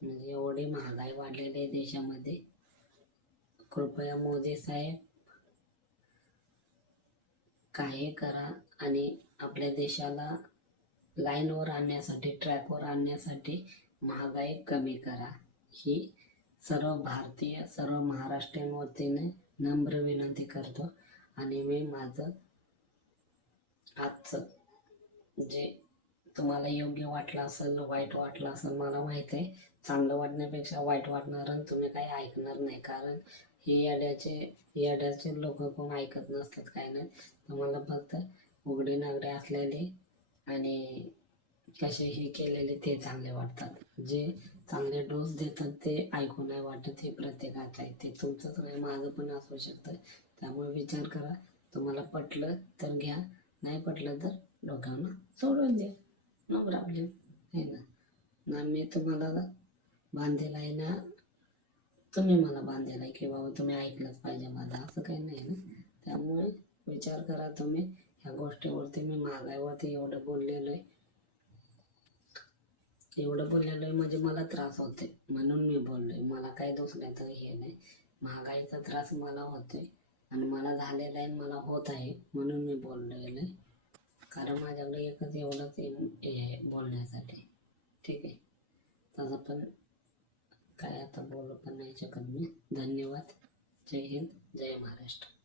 म्हणजे एवढी महागाई वाढलेली आहे देशामध्ये. कृपया मोदी साहेब काही करा आणि आपल्या देशाला लाईनवर आणण्यासाठी, ट्रॅकवर आणण्यासाठी महागाई कमी करा. ही सर्व भारतीय, सर्व महाराष्ट्रीयन वतीने नम्र विनंती करतो. आणि मी माझं आजचं जे तुम्हाला योग्य वाटलं असेल, वाईट वाटलं असेल मला माहीत आहे. चांगलं वाटण्यापेक्षा वाईट वाटणार आणि तुम्ही काही ऐकणार नाही. कारण हे येड्याचे लोक कोण ऐकत नसतात, काय नाही. तुम्हाला फक्त उघडे नागडे असलेले आणि कसेही केलेले ते चांगले वाटतात. जे चांगले डोस देतात ते ऐकू नाही वाटत. हे प्रत्येकाचं आहे, ते तुमचंच नाही, माझं पण असू शकतं. त्यामुळे विचार करा. तुम्हाला पटलं तर घ्या, नाही पटलं तर डोक्यानं सोडून द्या, नो प्रॉब्लेम आहे ना. मी तुम्हाला बांधेला आहे ना, तुम्ही मला बांधेला आहे की बाबा तुम्ही ऐकलंच पाहिजे माझं, असं काही नाही ना. त्यामुळे विचार करा तुम्ही ह्या गोष्टीवरती. मी महागाईवरती एवढं बोललेलो आहे म्हणजे मला त्रास होते म्हणून मी बोललोय. मला काही दुसऱ्याचं हे नाही. महागाईचा त्रास मला होतोय आणि मला झालेलं आहे, मला होत आहे म्हणून मी बोललेलं आहे. कारण माझ्याकडे एकच एवढंच आहे बोलण्यासाठी. ठीक आहे, तसं पण काय आता बोलू पण नाही शकत मी. धन्यवाद. जय हिंद, जय महाराष्ट्र.